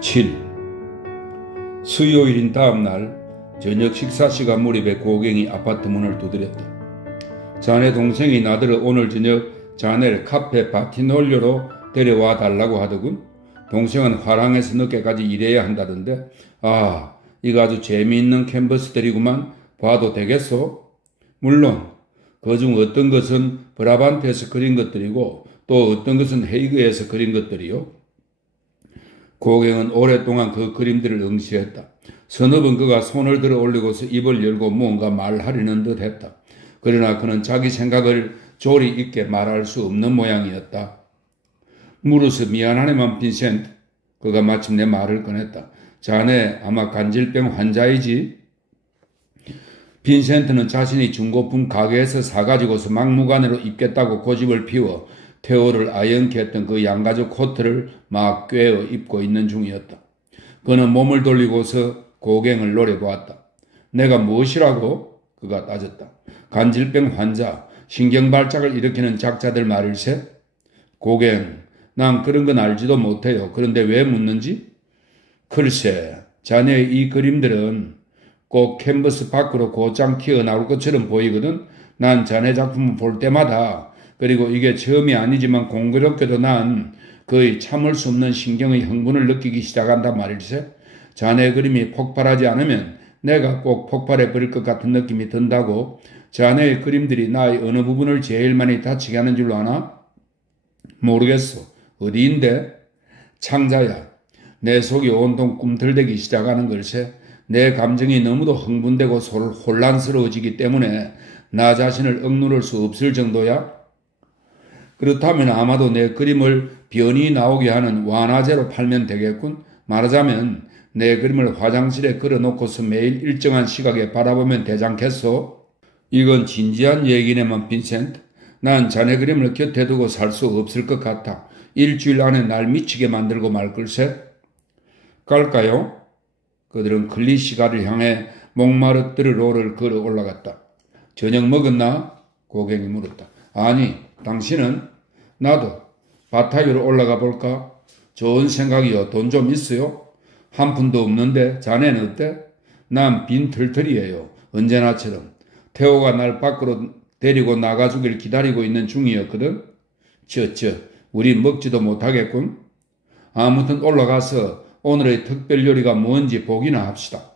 7. 수요일인 다음날 저녁 식사시간 무렵에 고갱이 아파트 문을 두드렸다. 자네 동생이 나더러 오늘 저녁 자네를 카페 바티놀료로 데려와 달라고 하더군. 동생은 화랑에서 늦게까지 일해야 한다던데. 아, 이거 아주 재미있는 캔버스들이구만. 봐도 되겠소? 물론 그중 어떤 것은 브라반트에서 그린 것들이고 또 어떤 것은 헤이그에서 그린 것들이요. 고갱은 오랫동안 그 그림들을 응시했다. 서너 번 그가 손을 들어 올리고서 입을 열고 무언가 말하려는 듯 했다. 그러나 그는 자기 생각을 조리 있게 말할 수 없는 모양이었다. 물어서 미안하네만 빈센트. 그가 마침내 말을 꺼냈다. 자네 아마 간질병 환자이지? 빈센트는 자신이 중고품 가게에서 사가지고서 막무가내로 입겠다고 고집을 피워 테오를 아연케 했던 그 양가죽 코트를 막 꿰어 입고 있는 중이었다. 그는 몸을 돌리고서 고갱을 노려보았다. 내가 무엇이라고? 그가 따졌다. 간질병 환자, 신경발작을 일으키는 작자들 말일세? 고갱, 난 그런 건 알지도 못해요. 그런데 왜 묻는지? 글쎄, 자네의 이 그림들은 꼭 캔버스 밖으로 곧장 튀어나올 것처럼 보이거든. 난 자네 작품을 볼 때마다, 그리고 이게 처음이 아니지만 공교롭게도 난 거의 참을 수 없는 신경의 흥분을 느끼기 시작한단 말일세. 자네 그림이 폭발하지 않으면 내가 꼭 폭발해 버릴 것 같은 느낌이 든다고. 자네의 그림들이 나의 어느 부분을 제일 많이 다치게 하는 줄로 아나? 모르겠어. 어디인데? 창자야. 내 속이 온통 꿈틀대기 시작하는 걸세. 내 감정이 너무도 흥분되고 혼란스러워지기 때문에 나 자신을 억누를 수 없을 정도야? 그렇다면 아마도 내 그림을 변이 나오게 하는 완화제로 팔면 되겠군. 말하자면 내 그림을 화장실에 걸어놓고서 매일 일정한 시각에 바라보면 되잖겠소? 이건 진지한 얘기네만 빈센트. 난 자네 그림을 곁에 두고 살 수 없을 것 같아. 일주일 안에 날 미치게 만들고 말 걸세. 갈까요? 그들은 클리시가를 향해 몽마르트르로를 걸어 올라갔다. 저녁 먹었나? 고갱이 물었다. 아니, 당신은? 나도. 바타유로 올라가 볼까? 좋은 생각이요. 돈 좀 있어요? 한 푼도 없는데 자네는 어때? 난 빈털털이에요. 언제나처럼. 태호가 날 밖으로 데리고 나가주길 기다리고 있는 중이었거든. 우리 먹지도 못하겠군. 아무튼 올라가서 오늘의 특별 요리가 뭔지 보기나 합시다.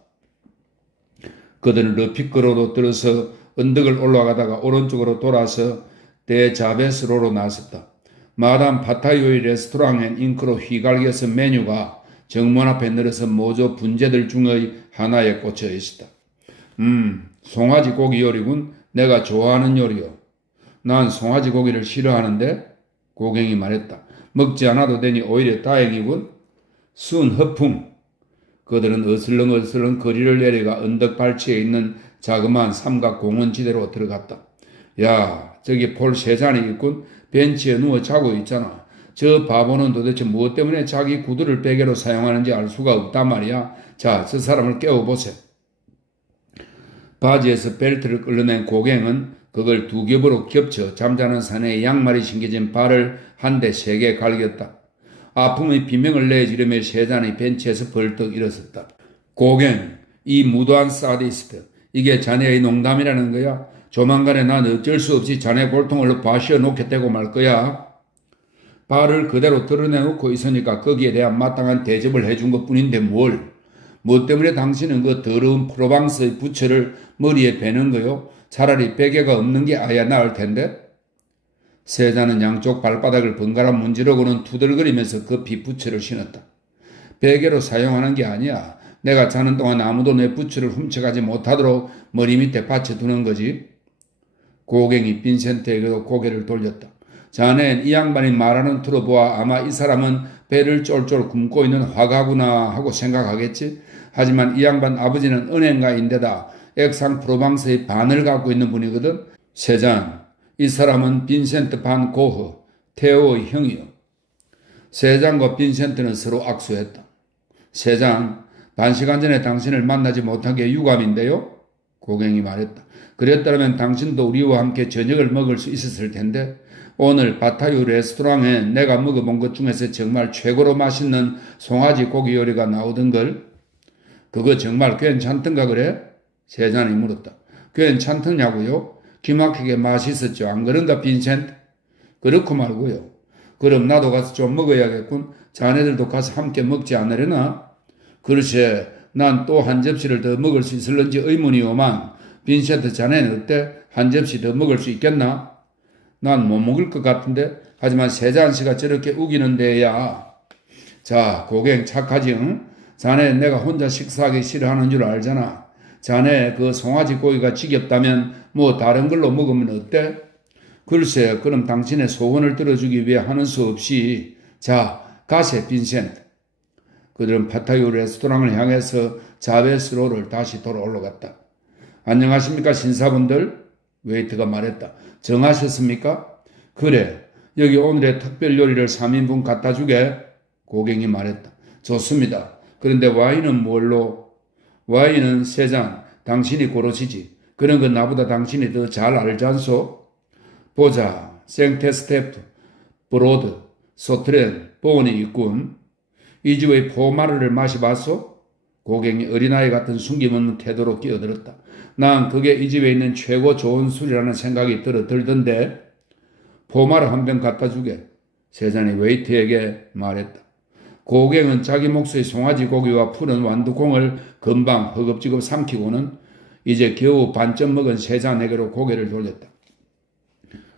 그들은 르피크로로 들어서 언덕을 올라가다가 오른쪽으로 돌아서 데자베스로로 나섰다. 마담 바타요의 레스토랑엔 잉크로 휘갈겨서 메뉴가 정문 앞에 늘어서 모조 분재들 중의 하나에 꽂혀 있었다. 송아지 고기 요리군. 내가 좋아하는 요리요. 난 송아지 고기를 싫어하는데? 고갱이 말했다. 먹지 않아도 되니 오히려 다행이군. 순 허풍. 그들은 어슬렁어슬렁 거리를 내려가 언덕 발치에 있는 자그마한 삼각 공원지대로 들어갔다. 야, 저기 폴 세잔이 있군. 벤치에 누워 자고 있잖아. 저 바보는 도대체 무엇 때문에 자기 구두를 베개로 사용하는지 알 수가 없단 말이야. 자, 저 사람을 깨워보세. 바지에서 벨트를 끌어낸 고갱은 그걸 두 겹으로 겹쳐 잠자는 사내의 양말이 신겨진 발을 한 대 세게 갈겼다. 아픔의 비명을 내지르며 세잔이 벤치에서 벌떡 일어섰다. 고갱, 이 무도한 사디스트. 이게 자네의 농담이라는 거야? 조만간에 난 어쩔 수 없이 자네 골통을 봐시어 놓겠다고 말 거야. 발을 그대로 드러내놓고 있으니까 거기에 대한 마땅한 대접을 해준 것뿐인데 뭘. 뭐 때문에 당신은 그 더러운 프로방스의 부채를 머리에 베는 거요? 차라리 베개가 없는 게 아야 나을 텐데. 세자는 양쪽 발바닥을 번갈아 문지르고는 투덜거리면서 급히 부채를 신었다. 베개로 사용하는 게 아니야. 내가 자는 동안 아무도 내 부채를 훔쳐가지 못하도록 머리 밑에 받쳐두는 거지. 고갱이 빈센트에게도 고개를 돌렸다. 자넨 이 양반이 말하는 투로 보아 아마 이 사람은 배를 쫄쫄 굶고 있는 화가구나 하고 생각하겠지. 하지만 이 양반 아버지는 은행가인데다 액상 프로방스의 반을 갖고 있는 분이거든. 세잔, 이 사람은 빈센트 반 고흐, 테오의 형이요. 세잔과 빈센트는 서로 악수했다. 세잔, 반시간 전에 당신을 만나지 못한 게 유감인데요? 고갱이 말했다. 그랬다면 당신도 우리와 함께 저녁을 먹을 수 있었을 텐데. 오늘 바타유 레스토랑에 내가 먹어본 것 중에서 정말 최고로 맛있는 송아지 고기 요리가 나오던걸. 그거 정말 괜찮던가 그래? 세잔이 물었다. 괜찮더냐고요? 기막히게 맛있었죠. 안 그런가 빈센트? 그렇고 말고요. 그럼 나도 가서 좀 먹어야겠군. 자네들도 가서 함께 먹지 않으려나? 글쎄, 난 또 한 접시를 더 먹을 수 있을런지 의문이오만 빈센트 자네는 어때? 한 접시 더 먹을 수 있겠나? 난 못 먹을 것 같은데. 하지만 세잔씨가 저렇게 우기는 데야. 자, 고객 착하지 응? 자네 내가 혼자 식사하기 싫어하는 줄 알잖아. 자네 그 송아지 고기가 지겹다면 뭐 다른 걸로 먹으면 어때? 글쎄, 그럼 당신의 소원을 들어주기 위해 하는 수 없이. 자, 가세 빈센트. 그들은 파타유 레스토랑을 향해서 자베스로를 다시 돌아 올라갔다. 안녕하십니까 신사분들? 웨이터가 말했다. 정하셨습니까? 그래, 여기 오늘의 특별 요리를 3인분 갖다 주게. 고객이 말했다. 좋습니다. 그런데 와인은 뭘로? 와인은 3잔. 당신이 고르시지. 그런 건 나보다 당신이 더 잘 알잖소? 보자. 생테스테프, 브로드, 소트렌, 보온이 있군. 이 집의 포마르를 마셔봤소? 고객이 어린아이 같은 숨김없는 태도로 끼어들었다. 난 그게 이 집에 있는 최고 좋은 술이라는 생각이 들던데. 포마르 한 병 갖다 주게. 세잔이 웨이트에게 말했다. 고객은 자기 몫의 송아지 고기와 푸른 완두콩을 금방 허겁지겁 삼키고는 이제 겨우 반쯤 먹은 세잔에게로 고개를 돌렸다.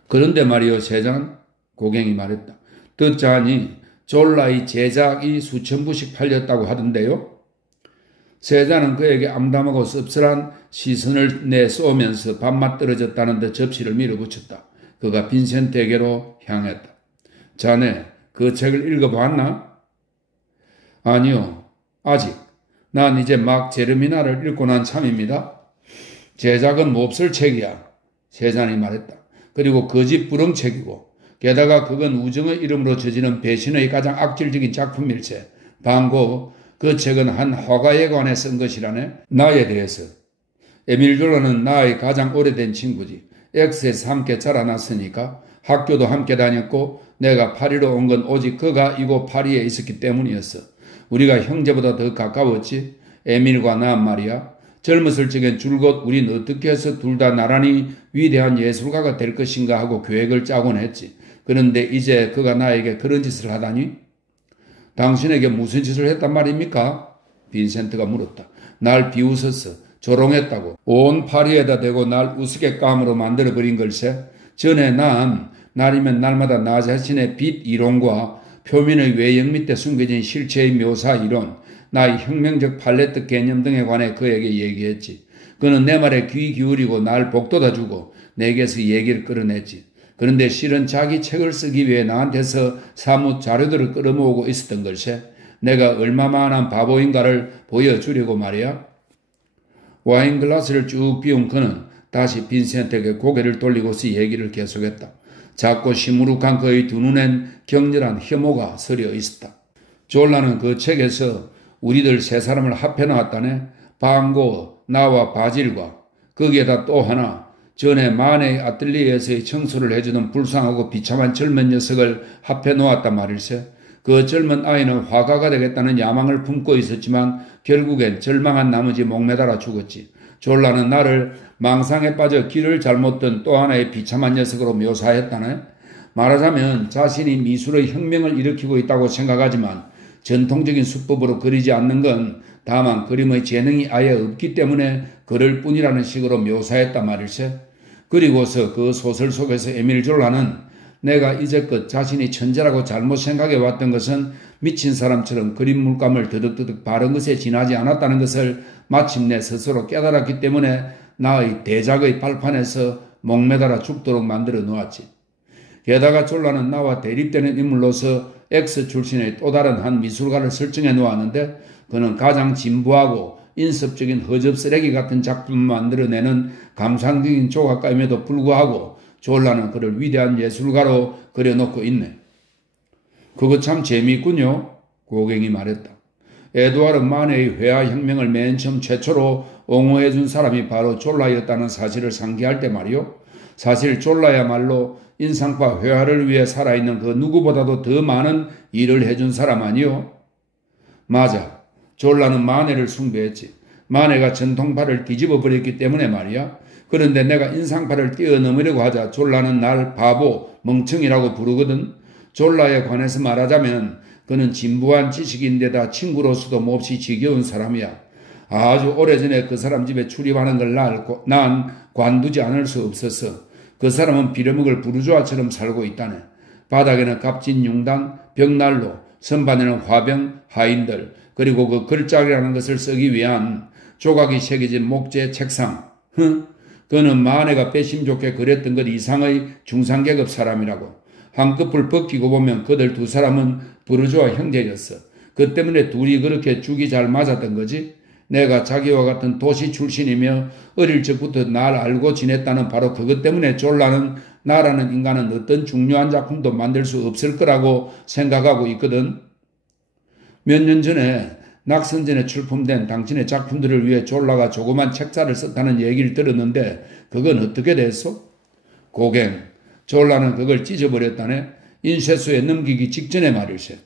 그런데 말이요 세잔, 고객이 말했다. 듣자하니 졸라의 제작이 수천 부씩 팔렸다고 하던데요. 세잔은 그에게 암담하고 씁쓸한 시선을 내쏘면서 밥맛 떨어졌다는 듯 접시를 밀어붙였다. 그가 빈센트에게로 향했다. 자네 그 책을 읽어봤나? 아니요. 아직. 난 이제 막 제르미나를 읽고 난 참입니다. 제작은 몹쓸 책이야. 세잔이 말했다. 그리고 거짓 부렁책이고 게다가 그건 우정의 이름으로 저지른 배신의 가장 악질적인 작품일세. 방고 그 책은 한 화가에 관해 쓴 것이라네. 나에 대해서. 에밀 졸라는 나의 가장 오래된 친구지. 엑스에서 함께 자라났으니까 학교도 함께 다녔고 내가 파리로 온 건 오직 그가 이곳 파리에 있었기 때문이었어. 우리가 형제보다 더 가까웠지. 에밀과 나 말이야. 젊었을 적엔 줄곧 우린 어떻게 해서 둘 다 나란히 위대한 예술가가 될 것인가 하고 계획을 짜곤 했지. 그런데 이제 그가 나에게 그런 짓을 하다니? 당신에게 무슨 짓을 했단 말입니까? 빈센트가 물었다. 날 비웃었어. 조롱했다고. 온 파리에다 대고 날 우스갯감으로 만들어버린 걸세. 전에 난 날이면 날마다 나 자신의 빛 이론과 표면의 외형 밑에 숨겨진 실체의 묘사 이론, 나의 혁명적 팔레트 개념 등에 관해 그에게 얘기했지. 그는 내 말에 귀 기울이고 날 복돋아주고 내게서 얘기를 끌어냈지. 그런데 실은 자기 책을 쓰기 위해 나한테서 사뭇 자료들을 끌어모으고 있었던 걸세. 내가 얼마만한 바보인가를 보여주려고 말이야. 와인 글라스를 쭉 비운 그는 다시 빈센트에게 고개를 돌리고서 얘기를 계속했다. 작고 시무룩한 그의 두 눈엔 격렬한 혐오가 서려 있었다. 졸라는 그 책에서 우리들 세 사람을 합해놨다네. 방고, 나와 바질과 거기에다 또 하나 전에 마네의 아틀리에서의 청소를 해주던 불쌍하고 비참한 젊은 녀석을 합해놓았단 말일세. 그 젊은 아이는 화가가 되겠다는 야망을 품고 있었지만 결국엔 절망한 나머지 목매달아 죽었지. 졸라는 나를 망상에 빠져 길을 잘못 든 또 하나의 비참한 녀석으로 묘사했다네. 말하자면 자신이 미술의 혁명을 일으키고 있다고 생각하지만 전통적인 수법으로 그리지 않는 건 다만 그림의 재능이 아예 없기 때문에 그럴 뿐이라는 식으로 묘사했단 말일세. 그리고서 그 소설 속에서 에밀 졸라는 내가 이제껏 자신이 천재라고 잘못 생각해 왔던 것은 미친 사람처럼 그림 물감을 더덕더덕 바른 것에 지나지 않았다는 것을 마침내 스스로 깨달았기 때문에 나의 대작의 발판에서 목매달아 죽도록 만들어 놓았지. 게다가 졸라는 나와 대립되는 인물로서 X 출신의 또 다른 한 미술가를 설정해 놓았는데 그는 가장 진부하고 인습적인 허접 쓰레기 같은 작품을 만들어내는 감상적인 조각가임에도 불구하고 졸라는 그를 위대한 예술가로 그려놓고 있네. 그거 참 재미있군요. 고갱이 말했다. 에두아르 마네의 회화혁명을 맨 처음 최초로 옹호해준 사람이 바로 졸라였다는 사실을 상기할 때 말이요. 사실 졸라야말로 인상파 회화를 위해 살아있는 그 누구보다도 더 많은 일을 해준 사람 아니요? 맞아. 졸라는 마네를 숭배했지. 마네가 전통파를 뒤집어 버렸기 때문에 말이야. 그런데 내가 인상파를 뛰어넘으려고 하자 졸라는 날 바보, 멍청이라고 부르거든. 졸라에 관해서 말하자면 그는 진부한 지식인데다 친구로서도 몹시 지겨운 사람이야. 아주 오래전에 그 사람 집에 출입하는 걸 난 관두지 않을 수 없었어. 그 사람은 빌어먹을 부르주아처럼 살고 있다네. 바닥에는 값진 융단, 벽난로, 선반에는 화병, 하인들, 그리고 그 글자리라는 것을 쓰기 위한 조각이 새겨진 목재 책상. 그는 마네가 배심 좋게 그렸던 것 이상의 중상계급 사람이라고. 한꺼풀 벗기고 보면 그들 두 사람은 부르주아 형제였어. 그 때문에 둘이 그렇게 죽이 잘 맞았던 거지. 내가 자기와 같은 도시 출신이며 어릴 적부터 날 알고 지냈다는 바로 그것 때문에 졸라는 나라는 인간은 어떤 중요한 작품도 만들 수 없을 거라고 생각하고 있거든. 몇 년 전에 낙선전에 출품된 당신의 작품들을 위해 졸라가 조그만 책자를 썼다는 얘기를 들었는데 그건 어떻게 됐어? 고갱, 졸라는 그걸 찢어버렸다네. 인쇄소에 넘기기 직전에 말일세.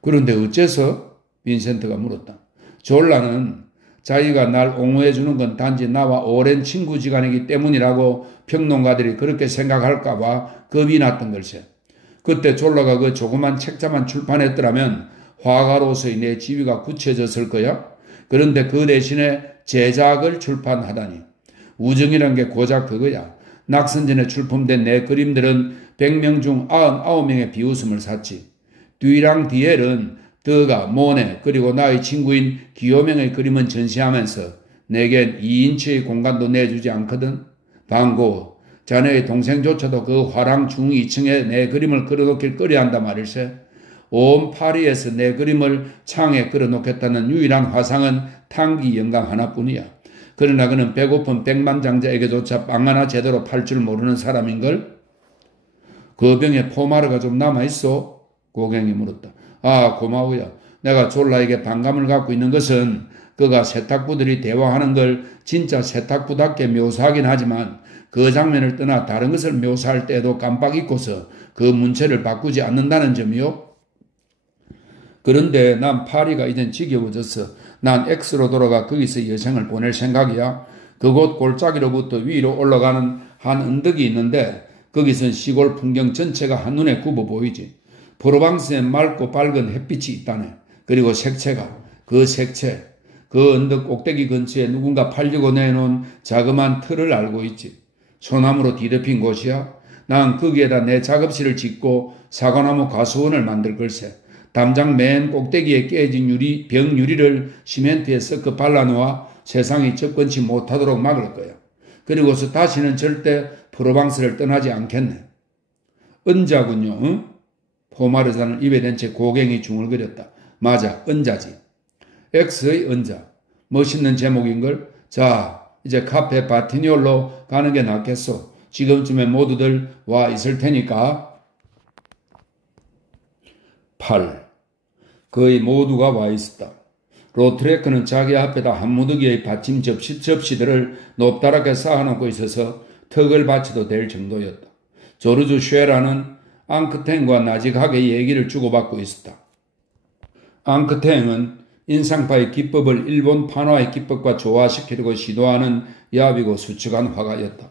그런데 어째서? 빈센트가 물었다. 졸라는 자기가 날 옹호해 주는 건 단지 나와 오랜 친구지간이기 때문이라고 평론가들이 그렇게 생각할까 봐 겁이 났던 걸세. 그때 졸라가 그 조그만 책자만 출판했더라면 화가로서의 내 지위가 굳혀졌을 거야. 그런데 그 대신에 제작을 출판하다니. 우정이란 게 고작 그거야. 낙선전에 출품된 내 그림들은 100명 중 99명의 비웃음을 샀지. 듀랑 디엘은 드가, 모네, 그리고 나의 친구인 기요명의 그림은 전시하면서 내겐 2인치의 공간도 내주지 않거든. 방고, 자네의 동생조차도 그 화랑 중2층에 내 그림을 끌어놓길 꺼려한다 말일세. 온 파리에서 내 그림을 창에 끌어놓겠다는 유일한 화상은 탕기 영감 하나뿐이야. 그러나 그는 배고픈 백만장자에게조차 빵 하나 제대로 팔 줄 모르는 사람인걸? 그 병에 포마르가 좀 남아있어? 고갱이 물었다. 아, 고마워요. 내가 졸라에게 반감을 갖고 있는 것은 그가 세탁부들이 대화하는 걸 진짜 세탁부답게 묘사하긴 하지만 그 장면을 떠나 다른 것을 묘사할 때도 깜빡 잊고서 그 문체를 바꾸지 않는다는 점이요. 그런데 난 파리가 이젠 지겨워졌어. 난 X로 돌아가 거기서 여생을 보낼 생각이야. 그곳 골짜기로부터 위로 올라가는 한 언덕이 있는데 거기선 시골 풍경 전체가 한눈에 굽어 보이지. 프로방스에 맑고 밝은 햇빛이 있다네. 그리고 색채가, 그 색채, 그 언덕 꼭대기 근처에 누군가 팔려고 내놓은 자그마한 틀을 알고 있지. 소나무로 뒤덮인 곳이야. 난 거기에다 내 작업실을 짓고 사과나무 가수원을 만들 걸세. 담장 맨 꼭대기에 깨진 병 유리를 시멘트에 섞어 발라놓아 세상이 접근치 못하도록 막을 거야. 그리고서 다시는 절대 프로방스를 떠나지 않겠네. 은자군요. 응? 포마르자는 입에 댄 채 고갱이 중얼거렸다. 맞아, 은자지. X의 은자. 멋있는 제목인걸? 자, 이제 카페 바티니올로 가는 게 낫겠소. 지금쯤에 모두들 와 있을 테니까. 8. 거의 모두가 와 있었다. 로트레크는 자기 앞에다 한 무더기의 받침 접시들을 높다랗게 쌓아놓고 있어서 턱을 받쳐도 될 정도였다. 조르주 쉐라는 앙크탱과 나직하게 얘기를 주고받고 있었다. 앙크탱은 인상파의 기법을 일본 판화의 기법과 조화시키려고 시도하는 야비고 수척한 화가였다.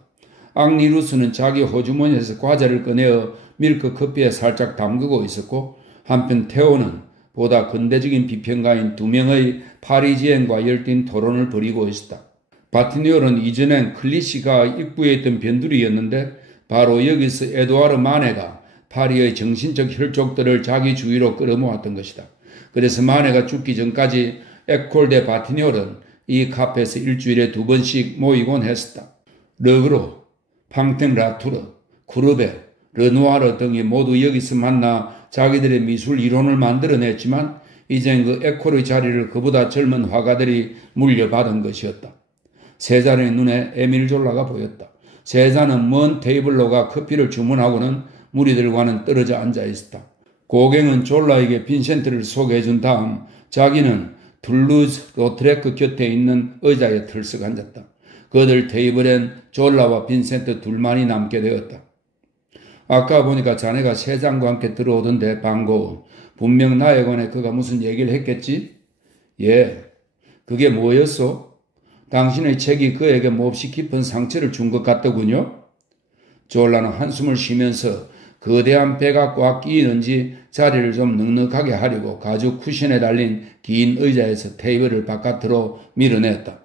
앙리루스는 자기 호주머니에서 과자를 꺼내어 밀크 커피에 살짝 담그고 있었고 한편 테오는 보다 근대적인 비평가인 두 명의 파리지엔과 열띤 토론을 벌이고 있었다. 바티니올은 이전엔 클리시가 입구에 있던 변두리였는데 바로 여기서 에두아르 마네가 파리의 정신적 혈족들을 자기 주위로 끌어모았던 것이다. 그래서 마네가 죽기 전까지 에콜 데 바티니올은 이 카페에서 일주일에 2번씩 모이곤 했었다. 르그로, 팡텐 라투르, 쿠르베, 르누아르 등이 모두 여기서 만나 자기들의 미술 이론을 만들어냈지만 이젠 그 에콜의 자리를 그보다 젊은 화가들이 물려받은 것이었다. 세잔의 눈에 에밀 졸라가 보였다. 세잔은 먼 테이블로 가 커피를 주문하고는 무리들과는 떨어져 앉아 있었다. 고갱은 졸라에게 빈센트를 소개해준 다음 자기는 둘루즈 로트레크 곁에 있는 의자에 털썩 앉았다. 그들 테이블엔 졸라와 빈센트 둘만이 남게 되었다. 아까 보니까 자네가 세장과 함께 들어오던데 반가워. 분명 나에 관해 그가 무슨 얘기를 했겠지? 예. 그게 뭐였소? 당신의 책이 그에게 몹시 깊은 상처를 준 것 같더군요. 졸라는 한숨을 쉬면서 거대한 배가 꽉 끼이는지 자리를 좀 넉넉하게 하려고 가죽 쿠션에 달린 긴 의자에서 테이블을 바깥으로 밀어냈다.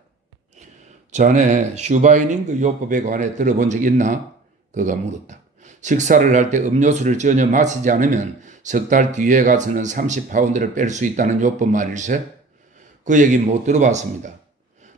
자네 슈바이닝그 요법에 관해 들어본 적 있나? 그가 물었다. 식사를 할 때 음료수를 전혀 마시지 않으면 석 달 뒤에 가서는 30파운드를 뺄 수 있다는 요법 말일세? 그 얘기 못 들어봤습니다.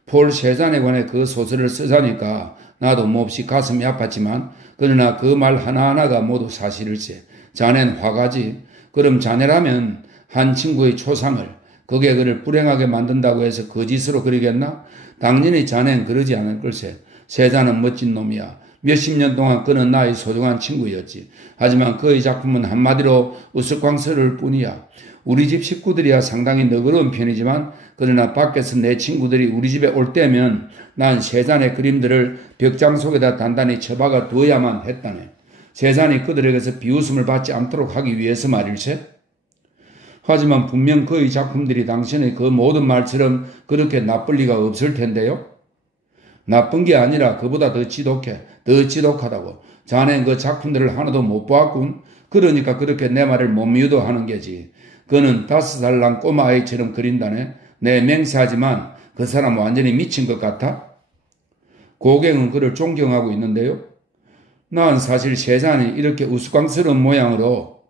폴 세잔에 관해 그 소설을 쓰자니까 나도 몹시 가슴이 아팠지만 그러나 그 말 하나하나가 모두 사실일세. 자넨 화가지. 그럼 자네라면 한 친구의 초상을 그게 그를 불행하게 만든다고 해서 거짓으로 그리겠나? 당연히 자넨 그러지 않을 걸세. 세잔은 멋진 놈이야. 몇십 년 동안 그는 나의 소중한 친구였지. 하지만 그의 작품은 한마디로 우스꽝스러울 뿐이야. 우리 집 식구들이야 상당히 너그러운 편이지만 그러나 밖에서 내 친구들이 우리 집에 올 때면 난 세잔의 그림들을 벽장 속에다 단단히 처박아 두어야만 했다네. 세잔이 그들에게서 비웃음을 받지 않도록 하기 위해서 말일세. 하지만 분명 그의 작품들이 당신의 그 모든 말처럼 그렇게 나쁠 리가 없을 텐데요. 나쁜 게 아니라 그보다 더 지독해. 더 지독하다고. 자네는 그 작품들을 하나도 못 보았군. 그러니까 그렇게 내 말을 못 미워하는 게지. 그는 5살 난 꼬마아이처럼 그린다네. 내 맹세하지만 그 사람 완전히 미친 것 같아? 고갱은 그를 존경하고 있는데요. 난 사실 세잔이 이렇게 우스꽝스러운 모양으로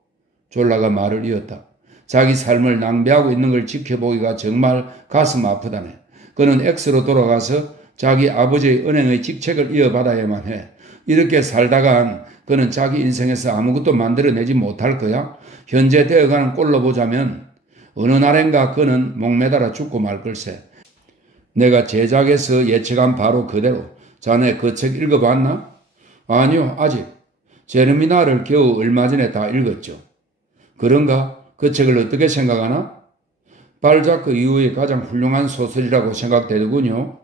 졸라가 말을 이었다. 자기 삶을 낭비하고 있는 걸 지켜보기가 정말 가슴 아프다네. 그는 X로 돌아가서 자기 아버지의 은행의 직책을 이어받아야만 해. 이렇게 살다간 그는 자기 인생에서 아무것도 만들어내지 못할 거야. 현재 되어가는 꼴로 보자면 어느 날엔가 그는 목매달아 죽고 말 걸세. 내가 제작에서 예측한 바로 그대로. 자네 그 책 읽어봤나? 아니요, 아직. 제르미나를 겨우 얼마 전에 다 읽었죠. 그런가? 그 책을 어떻게 생각하나? 발자크 이후에 가장 훌륭한 소설이라고 생각되더군요.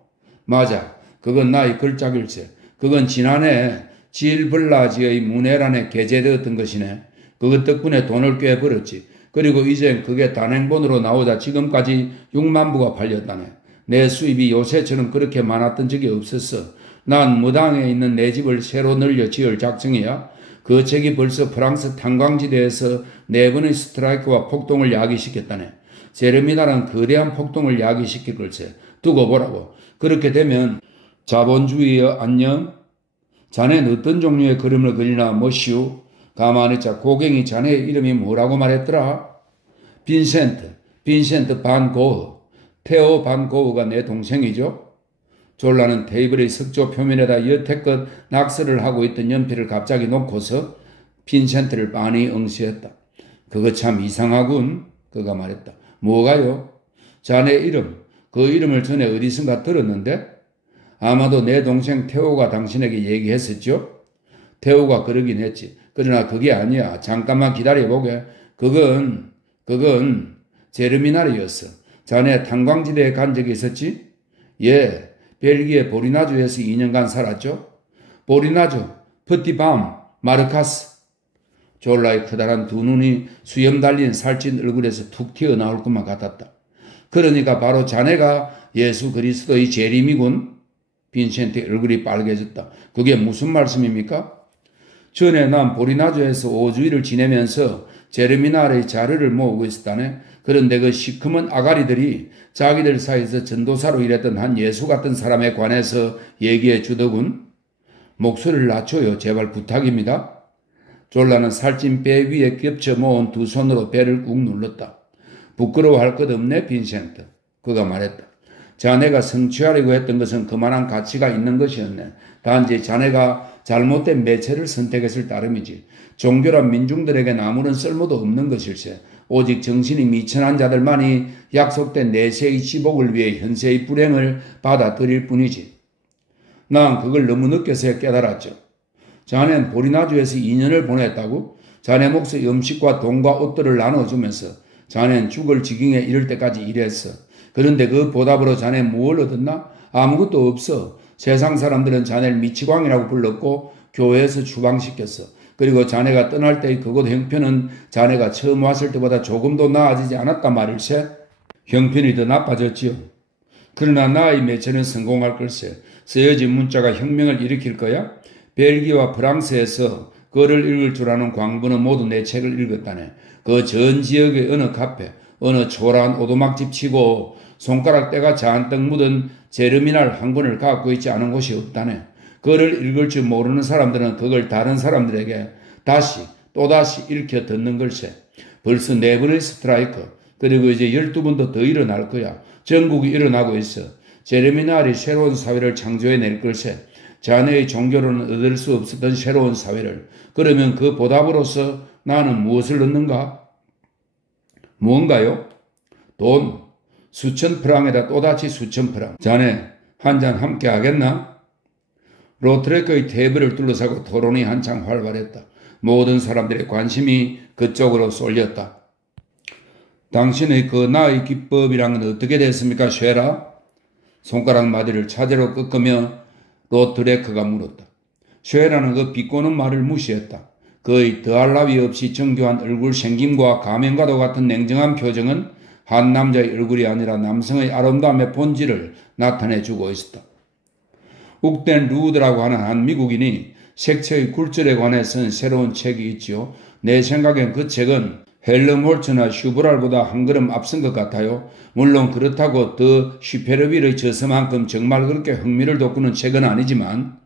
맞아. 그건 나의 걸작일세. 그건 지난해 질 블라지의 문해란에 게재되었던 것이네. 그것 덕분에 돈을 꽤 벌었지. 그리고 이젠 그게 단행본으로 나오자 지금까지 6만 부가 팔렸다네. 내 수입이 요새처럼 그렇게 많았던 적이 없었어. 난 무당에 있는 내 집을 새로 늘려 지을 작정이야. 그 책이 벌써 프랑스 탄광지대에서 4번의 스트라이크와 폭동을 야기시켰다네. 제르미나랑 거대한 폭동을 야기시킬 걸세. 두고 보라고. 그렇게 되면 자본주의여 안녕? 자네는 어떤 종류의 그림을 그리나 뭐시오? 가만히 있자. 고갱이 자네의 이름이 뭐라고 말했더라? 빈센트 반 고흐. 테오 반 고흐가 내 동생이죠? 졸라는 테이블의 석조 표면에다 여태껏 낙서를 하고 있던 연필을 갑자기 놓고서 빈센트를 빤히 응시했다. 그거 참 이상하군. 그가 말했다. 뭐가요? 자네 이름. 그 이름을 전에 어디선가 들었는데? 아마도 내 동생 테오가 당신에게 얘기했었죠? 테오가 그러긴 했지. 그러나 그게 아니야. 잠깐만 기다려보게. 그건 제르미나르였어. 자네 탄광지대에 간 적이 있었지? 예. 벨기에 보리나주에서 2년간 살았죠? 보리나주, 프티밤, 마르카스. 졸라의 커다란 두 눈이 수염 달린 살찐 얼굴에서 툭 튀어나올 것만 같았다. 그러니까 바로 자네가 예수 그리스도의 재림이군. 빈센트의 얼굴이 빨개졌다. 그게 무슨 말씀입니까? 전에 난 보리나주에서 5주일을 지내면서 제르미나르의 자료를 모으고 있었다네. 그런데 그 시커먼 아가리들이 자기들 사이에서 전도사로 일했던 한 예수 같은 사람에 관해서 얘기해 주더군. 목소리를 낮춰요. 제발 부탁입니다. 졸라는 살찐 배 위에 겹쳐 모은 두 손으로 배를 꾹 눌렀다. 부끄러워할 것 없네, 빈센트. 그가 말했다. 자네가 성취하려고 했던 것은 그만한 가치가 있는 것이었네. 단지 자네가 잘못된 매체를 선택했을 따름이지. 종교란 민중들에겐 아무런 쓸모도 없는 것일세. 오직 정신이 미천한 자들만이 약속된 내세의 지복을 위해 현세의 불행을 받아들일 뿐이지. 난 그걸 너무 늦게서야 깨달았죠. 자넨 보리나주에서 2년을 보냈다고? 자네 몫의 음식과 돈과 옷들을 나눠주면서 자넨 죽을 지경에 이를 때까지 일했어. 그런데 그 보답으로 자네 무엇을 얻었나? 아무것도 없어. 세상 사람들은 자네를 미치광이라고 불렀고 교회에서 추방시켰어. 그리고 자네가 떠날 때의 그곳 형편은 자네가 처음 왔을 때보다 조금도 나아지지 않았단 말일세. 형편이 더 나빠졌지요. 그러나 나의 매체는 성공할 걸세. 쓰여진 문자가 혁명을 일으킬 거야. 벨기에와 프랑스에서 그를 읽을 줄 아는 광부는 모두 내 책을 읽었다네. 그 전 지역의 어느 카페, 어느 초라한 오두막집 치고 손가락 때가 잔뜩 묻은 제르미날 한 권을 갖고 있지 않은 곳이 없다네. 그를 읽을 줄 모르는 사람들은 그걸 다른 사람들에게 다시 또다시 읽혀 듣는 걸세. 벌써 4번의 스트라이크, 그리고 이제 12번도 더 일어날 거야. 전국이 일어나고 있어. 제르미날이 새로운 사회를 창조해낼 걸세. 자네의 종교로는 얻을 수 없었던 새로운 사회를. 그러면 그 보답으로서 나는 무엇을 얻는가? 무언가요? 돈. 수천 프랑에다 또다시 수천 프랑. 자네 한 잔 함께 하겠나? 로트레크의 테이블을 둘러싸고 토론이 한창 활발했다. 모든 사람들의 관심이 그쪽으로 쏠렸다. 당신의 그 나의 기법이란 건 어떻게 됐습니까, 쉐라? 손가락 마디를 차제로 꺾으며 로트레크가 물었다. 쉐라는 그 비꼬는 말을 무시했다. 그의 더할 나위 없이 정교한 얼굴 생김과 가면과도 같은 냉정한 표정은 한 남자의 얼굴이 아니라 남성의 아름다움의 본질을 나타내주고 있었다. 욱덴 루드라고 하는 한 미국인이 색채의 굴절에 관해 쓴 새로운 책이 있지요. 내 생각엔 그 책은 헬름홀츠나 슈브랄보다 한 걸음 앞선 것 같아요. 물론 그렇다고 더 슈페르빌의 저서만큼 정말 그렇게 흥미를 돋구는 책은 아니지만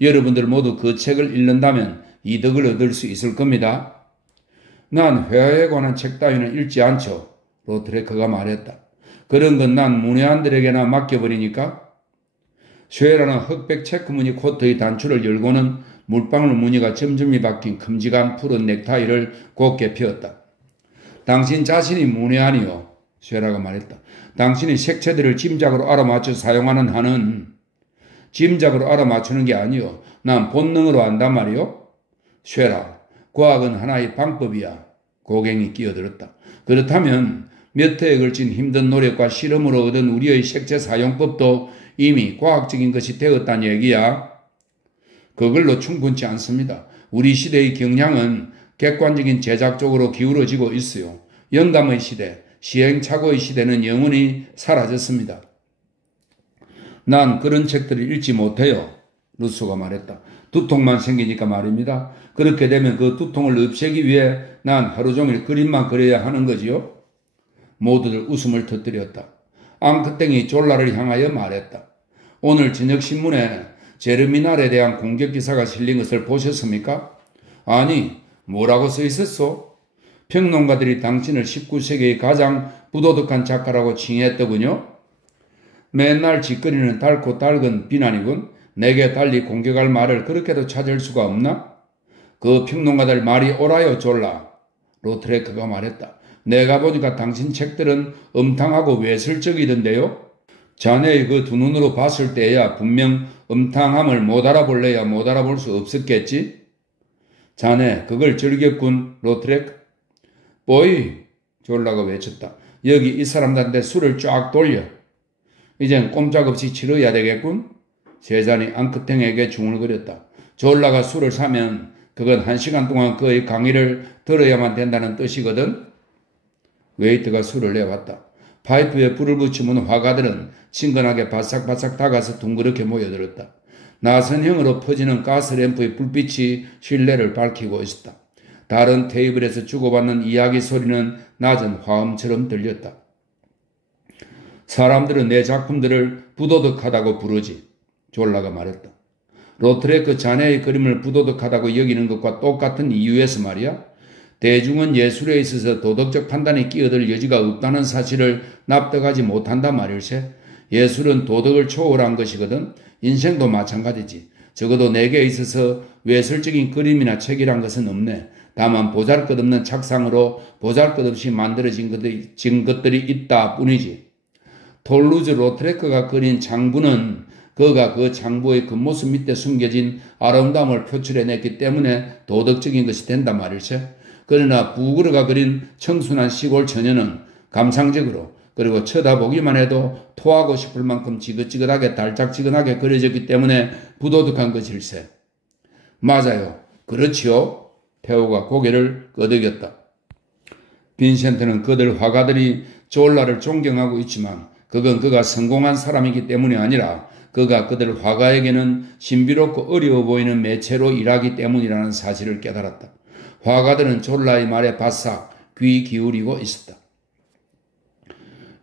여러분들 모두 그 책을 읽는다면 이득을 얻을 수 있을 겁니다. 난 회화에 관한 책 따위는 읽지 않죠. 로트레크가 말했다. 그런 건 난 문외한들에게나 맡겨버리니까. 쉐라는 흑백 체크무늬 코트의 단추를 열고는 물방울 무늬가 점점이 박힌 큼직한 푸른 넥타이를 곧게 펴었다. 당신 자신이 문외한이요. 쉐라가 말했다. 당신이 색채들을 짐작으로 알아맞혀 사용하는 한은 짐작으로 알아맞추는 게 아니요. 난 본능으로 안단 말이요. 쉐라, 과학은 하나의 방법이야. 고갱이 끼어들었다. 그렇다면 몇 해에 걸친 힘든 노력과 실험으로 얻은 우리의 색채 사용법도 이미 과학적인 것이 되었다는 얘기야. 그걸로 충분치 않습니다. 우리 시대의 경향은 객관적인 제작 쪽으로 기울어지고 있어요. 영감의 시대, 시행착오의 시대는 영원히 사라졌습니다. 난 그런 책들을 읽지 못해요. 루소가 말했다. 두통만 생기니까 말입니다. 그렇게 되면 그 두통을 없애기 위해 난 하루 종일 그림만 그려야 하는 거지요. 모두들 웃음을 터뜨렸다. 앙크땡이 졸라를 향하여 말했다. 오늘 저녁 신문에 제르미날에 대한 공격 기사가 실린 것을 보셨습니까? 아니, 뭐라고 써 있었소? 평론가들이 당신을 19세기의 가장 부도덕한 작가라고 칭했더군요. 맨날 짓거리는 달고 달근 비난이군. 내게 달리 공격할 말을 그렇게도 찾을 수가 없나? 그 평론가들 말이 옳아요, 졸라. 로트레크가 말했다. 내가 보니까 당신 책들은 음탕하고 외설적이던데요? 자네의 그 두 눈으로 봤을 때야 분명 음탕함을 못 알아볼래야 못 알아볼 수 없었겠지? 자네 그걸 즐겼군, 로트레크. 보이, 졸라가 외쳤다. 여기 이 사람들한테 술을 쫙 돌려. 이젠 꼼짝없이 치러야 되겠군. 제자니 앙크탱에게 중얼거렸다. 졸라가 술을 사면 그건 1시간 동안 그의 강의를 들어야만 된다는 뜻이거든. 웨이트가 술을 내왔다. 파이프에 불을 붙이면 화가들은 친근하게 바싹바싹 다가서 둥그렇게 모여들었다. 나선형으로 퍼지는 가스램프의 불빛이 실내를 밝히고 있었다. 다른 테이블에서 주고받는 이야기 소리는 낮은 화음처럼 들렸다. 사람들은 내 작품들을 부도덕하다고 부르지. 졸라가 말했다. 로트레크 자네의 그림을 부도덕하다고 여기는 것과 똑같은 이유에서 말이야. 대중은 예술에 있어서 도덕적 판단이 끼어들 여지가 없다는 사실을 납득하지 못한단 말일세. 예술은 도덕을 초월한 것이거든. 인생도 마찬가지지. 적어도 내게 있어서 외설적인 그림이나 책이란 것은 없네. 다만 보잘것없는 착상으로 보잘것없이 만들어진 것들이 있다 뿐이지. 톨루즈 로트레크가 그린 장부는 그가 그 장부의 겉모습 밑에 숨겨진 아름다움을 표출해냈기 때문에 도덕적인 것이 된단 말일세. 그러나 부그르가 그린 청순한 시골 처녀는 감상적으로 그리고 쳐다보기만 해도 토하고 싶을 만큼 지긋지긋하게 달짝지근하게 그려졌기 때문에 부도덕한 것일세. 맞아요. 그렇지요. 테오가 고개를 끄덕였다. 빈센트는 그들 화가들이 졸라를 존경하고 있지만 그건 그가 성공한 사람이기 때문이 아니라 그가 그들 화가에게는 신비롭고 어려워 보이는 매체로 일하기 때문이라는 사실을 깨달았다. 화가들은 졸라의 말에 바싹 귀 기울이고 있었다.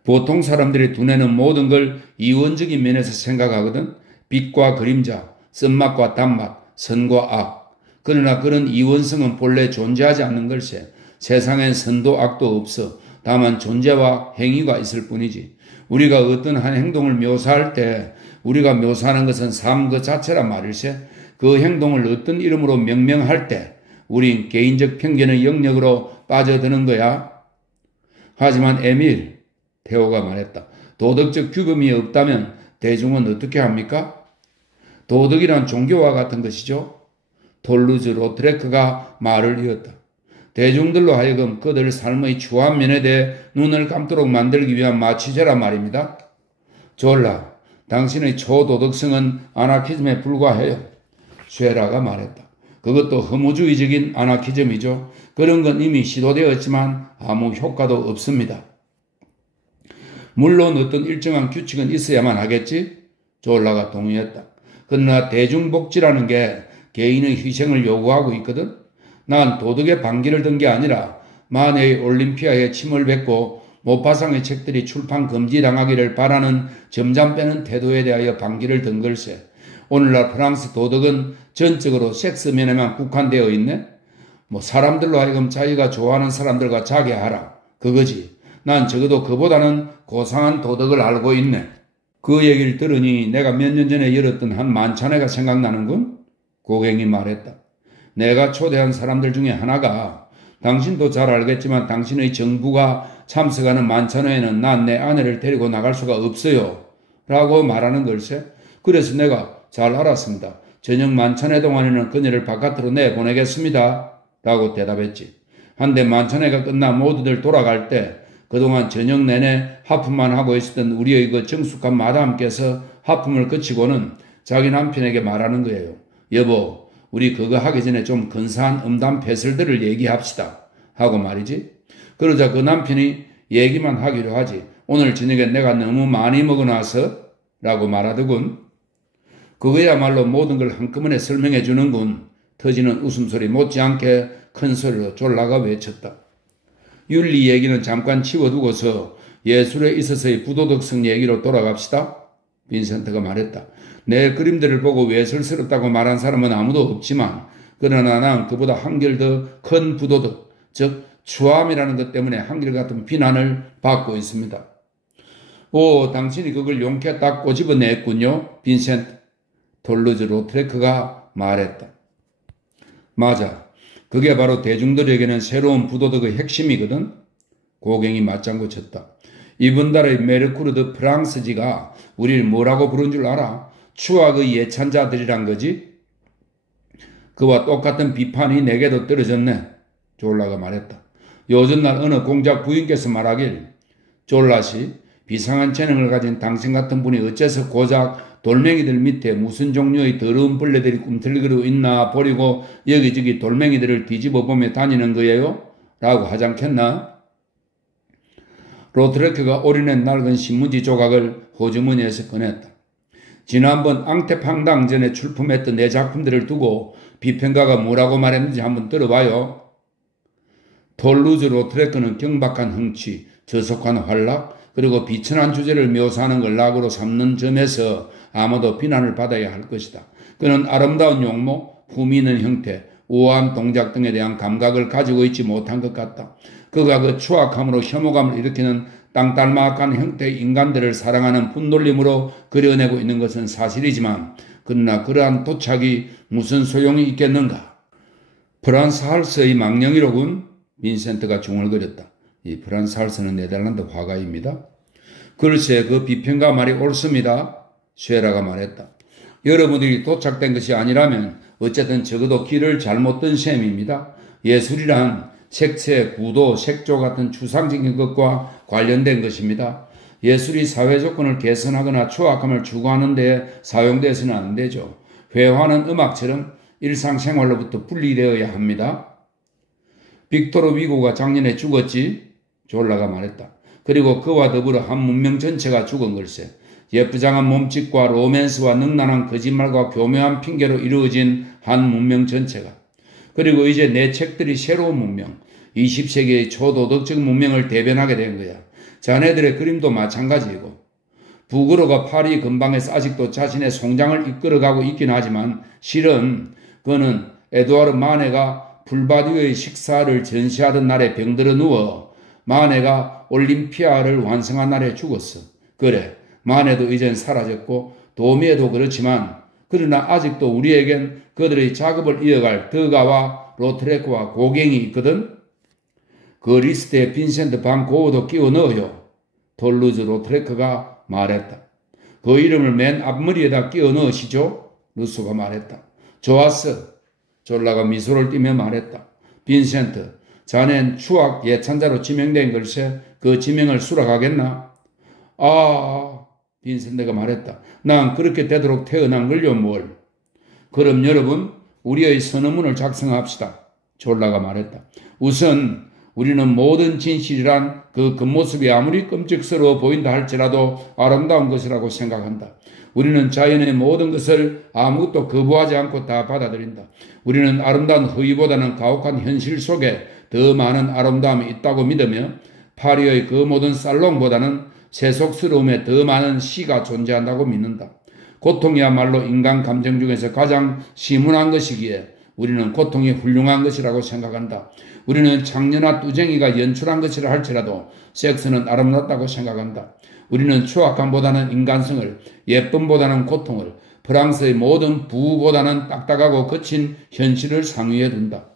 보통 사람들의 두뇌는 모든 걸 이원적인 면에서 생각하거든. 빛과 그림자, 쓴맛과 단맛, 선과 악. 그러나 그런 이원성은 본래 존재하지 않는 걸세. 세상엔 선도 악도 없어. 다만 존재와 행위가 있을 뿐이지. 우리가 어떤 한 행동을 묘사할 때 우리가 묘사하는 것은 삶 그 자체란 말일세. 그 행동을 어떤 이름으로 명명할 때 우린 개인적 편견의 영역으로 빠져드는 거야. 하지만 에밀, 테오가 말했다. 도덕적 규범이 없다면 대중은 어떻게 합니까? 도덕이란 종교와 같은 것이죠. 톨루즈 로트레크가 말을 이었다. 대중들로 하여금 그들 삶의 추한 면에 대해 눈을 감도록 만들기 위한 마취제란 말입니다. 졸라, 당신의 초도덕성은 아나키즘에 불과해요. 쉐라가 말했다. 그것도 허무주의적인 아나키즘이죠. 그런 건 이미 시도되었지만 아무 효과도 없습니다. 물론 어떤 일정한 규칙은 있어야만 하겠지? 졸라가 동의했다. 그러나 대중복지라는 게 개인의 희생을 요구하고 있거든? 난 도덕의 반기를 든 게 아니라 만해의 올림피아에 침을 뱉고 모파상의 책들이 출판 금지당하기를 바라는 점잖 빼는 태도에 대하여 반기를 든 걸세. 오늘날 프랑스 도덕은 전적으로 섹스면에만 국한되어 있네? 사람들로 하여금 자기가 좋아하는 사람들과 자게하라. 그거지. 난 적어도 그보다는 고상한 도덕을 알고 있네. 그 얘기를 들으니 내가 몇 년 전에 열었던 한 만찬회가 생각나는군? 고객이 말했다. 내가 초대한 사람들 중에 하나가 당신도 잘 알겠지만 당신의 정부가 참석하는 만찬회에는 난 내 아내를 데리고 나갈 수가 없어요. 라고 말하는 걸세. 그래서 내가 잘 알았습니다. 저녁 만찬회 동안에는 그녀를 바깥으로 내보내겠습니다. 라고 대답했지. 한데 만찬회가 끝나 모두들 돌아갈 때 그동안 저녁 내내 하품만 하고 있었던 우리의 그 정숙한 마담께서 하품을 그치고는 자기 남편에게 말하는 거예요. 여보, 우리 그거 하기 전에 좀 근사한 음담 패설들을 얘기합시다. 하고 말이지. 그러자 그 남편이 얘기만 하기로 하지. 오늘 저녁에 내가 너무 많이 먹어놔서 라고 말하더군. 그거야말로 모든 걸 한꺼번에 설명해 주는군. 터지는 웃음소리 못지않게 큰 소리로 졸라가 외쳤다. 윤리 얘기는 잠깐 치워두고서 예술에 있어서의 부도덕성 얘기로 돌아갑시다. 빈센트가 말했다. 내 그림들을 보고 외설스럽다고 말한 사람은 아무도 없지만 그러나 난 그보다 한결 더 큰 부도덕, 즉 추함이라는 것 때문에 한결같은 비난을 받고 있습니다. 오, 당신이 그걸 용케 딱 꼬집어냈군요. 빈센트. 톨루즈 로트레크가 말했다. 맞아. 그게 바로 대중들에게는 새로운 부도덕의 핵심이거든. 고갱이 맞장구 쳤다. 이번 달의 메르쿠르드 프랑스지가 우리를 뭐라고 부른 줄 알아? 추악의 예찬자들이란 거지? 그와 똑같은 비판이 내게도 떨어졌네. 졸라가 말했다. 요즘날 어느 공작 부인께서 말하길 졸라씨 비상한 재능을 가진 당신 같은 분이 어째서 고작 돌멩이들 밑에 무슨 종류의 더러운 벌레들이 꿈틀거리고 있나 버리고 여기저기 돌멩이들을 뒤집어 보며 다니는 거예요? 라고 하지 않겠나? 로트레크가 올인한 낡은 신문지 조각을 호주머니에서 꺼냈다. 지난번 앙테팡당 전에 출품했던 내 작품들을 두고 비평가가 뭐라고 말했는지 한번 들어봐요. 톨루즈 로트레크는 경박한 흥취, 저속한 활락, 그리고 비천한 주제를 묘사하는 걸 낙으로 삼는 점에서 아마도 비난을 받아야 할 것이다. 그는 아름다운 용모, 품위 있는 형태, 우아한 동작 등에 대한 감각을 가지고 있지 못한 것 같다. 그가 그 추악함으로 혐오감을 일으키는 땅딸막한 형태의 인간들을 사랑하는 분놀림으로 그려내고 있는 것은 사실이지만 그러나 그러한 도착이 무슨 소용이 있겠는가? 프란스 할스의 망령이로군. 빈센트가 중얼거렸다. 이 프란스 할스는 네덜란드 화가입니다. 글쎄 그 비평가 말이 옳습니다. 쉐라가 말했다. 여러분들이 도착된 것이 아니라면 어쨌든 적어도 길을 잘못 든 셈입니다. 예술이란 색채, 구도, 색조 같은 추상적인 것과 관련된 것입니다. 예술이 사회 조건을 개선하거나 추악함을 추구하는 데 사용되어서는 안 되죠. 회화는 음악처럼 일상생활로부터 분리되어야 합니다. 빅토르 위고가 작년에 죽었지? 졸라가 말했다. 그리고 그와 더불어 한 문명 전체가 죽은 걸세. 예쁘장한 몸짓과 로맨스와 능란한 거짓말과 교묘한 핑계로 이루어진 한 문명 전체가. 그리고 이제 내 책들이 새로운 문명, 20세기의 초도덕적 문명을 대변하게 된 거야. 자네들의 그림도 마찬가지이고. 부그로가 파리 근방에서 아직도 자신의 성장을 이끌어가고 있긴 하지만 실은 그는 에두아르 마네가 불바디오의 식사를 전시하던 날에 병들어 누워 마네가 올림피아를 완성한 날에 죽었어. 그래, 마네도 이젠 사라졌고 도미에도 그렇지만 그러나 아직도 우리에겐 그들의 작업을 이어갈 드가와 로트레크와 고갱이 있거든. 그 리스트에 빈센트 반 고흐도 끼워 넣어요. 톨루즈 로트레크가 말했다. 그 이름을 맨 앞머리에다 끼워 넣으시죠? 루소가 말했다. 좋았어. 졸라가 미소를 띠며 말했다. 빈센트, 자넨 추악 예찬자로 지명된 걸세. 그 지명을 수락하겠나? 빈센트가 말했다. 난 그렇게 되도록 태어난 걸요 뭘. 그럼 여러분 우리의 선언문을 작성합시다. 졸라가 말했다. 우선 우리는 모든 진실이란 그 겉모습이 아무리 끔찍스러워 보인다 할지라도 아름다운 것이라고 생각한다. 우리는 자연의 모든 것을 아무것도 거부하지 않고 다 받아들인다. 우리는 아름다운 허위보다는 가혹한 현실 속에 더 많은 아름다움이 있다고 믿으며 파리의 그 모든 살롱보다는 세속스러움에 더 많은 시가 존재한다고 믿는다. 고통이야말로 인간 감정 중에서 가장 시문한 것이기에 우리는 고통이 훌륭한 것이라고 생각한다. 우리는 장녀나 뚜쟁이가 연출한 것이라 할지라도 섹스는 아름답다고 생각한다. 우리는 추악함보다는 인간성을, 예쁨보다는 고통을, 프랑스의 모든 부보다는 딱딱하고 거친 현실을 상위에 둔다.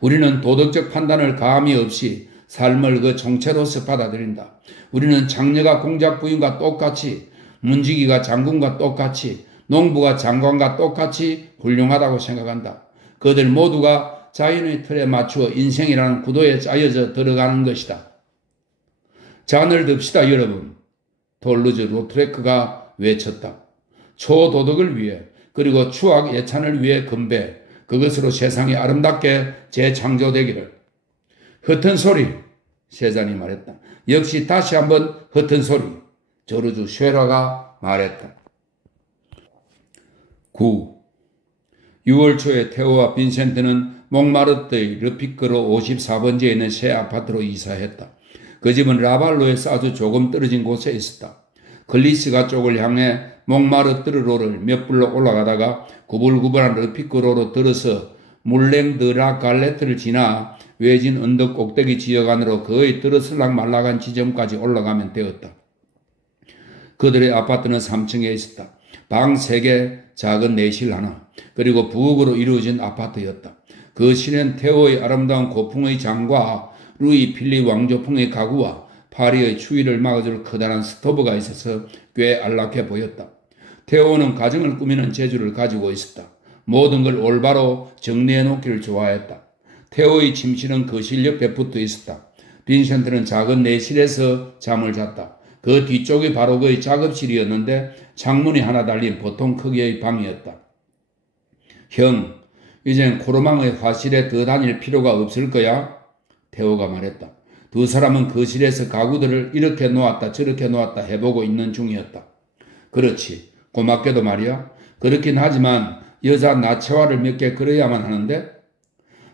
우리는 도덕적 판단을 가함이 없이 삶을 그 정체로서 받아들인다. 우리는 장녀가 공작 부인과 똑같이, 문지기가 장군과 똑같이, 농부가 장관과 똑같이 훌륭하다고 생각한다. 그들 모두가 자연의 틀에 맞추어 인생이라는 구도에 짜여져 들어가는 것이다. 잔을 듭시다 여러분. 톨루즈 로트레크가 외쳤다. 초도덕을 위해 그리고 추악 예찬을 위해 건배, 그것으로 세상이 아름답게 재창조되기를. 흩은 소리, 세잔이 말했다. 역시 다시 한번 흩은 소리, 조르주 쉐라가 말했다. 9. 6월 초에 테오와 빈센트는 몽마르트의 르피크로 54번지에 있는 새 아파트로 이사했다. 그 집은 라발로에서 아주 조금 떨어진 곳에 있었다. 글리스가 쪽을 향해 몽마르트르로를 몇 블록 올라가다가 구불구불한 르피크로로 들어서 물랭드라 갈레트를 지나 외진 언덕 꼭대기 지역 안으로 거의 들어설락 말락한 지점까지 올라가면 되었다. 그들의 아파트는 3층에 있었다. 방 3개, 작은 내실 하나, 그리고 부엌으로 이루어진 아파트였다. 그 실은 테오의 아름다운 고풍의 장과 루이 필립 왕조풍의 가구와 파리의 추위를 막아줄 커다란 스토브가 있어서 꽤 안락해 보였다. 테오는 가정을 꾸미는 재주를 가지고 있었다. 모든 걸 올바로 정리해 놓기를 좋아했다. 테오의 침실은 거실 옆에 붙어 있었다. 빈센트는 작은 내실에서 잠을 잤다. 그 뒤쪽이 바로 그의 작업실이었는데 창문이 하나 달린 보통 크기의 방이었다. 형, 이젠 코르망의 화실에 더 다닐 필요가 없을 거야? 테오가 말했다. 두 사람은 거실에서 가구들을 이렇게 놓았다 저렇게 놓았다 해보고 있는 중이었다. 그렇지. 고맙게도 말이야. 그렇긴 하지만 여자 나체화를 몇 개 그려야만 하는데?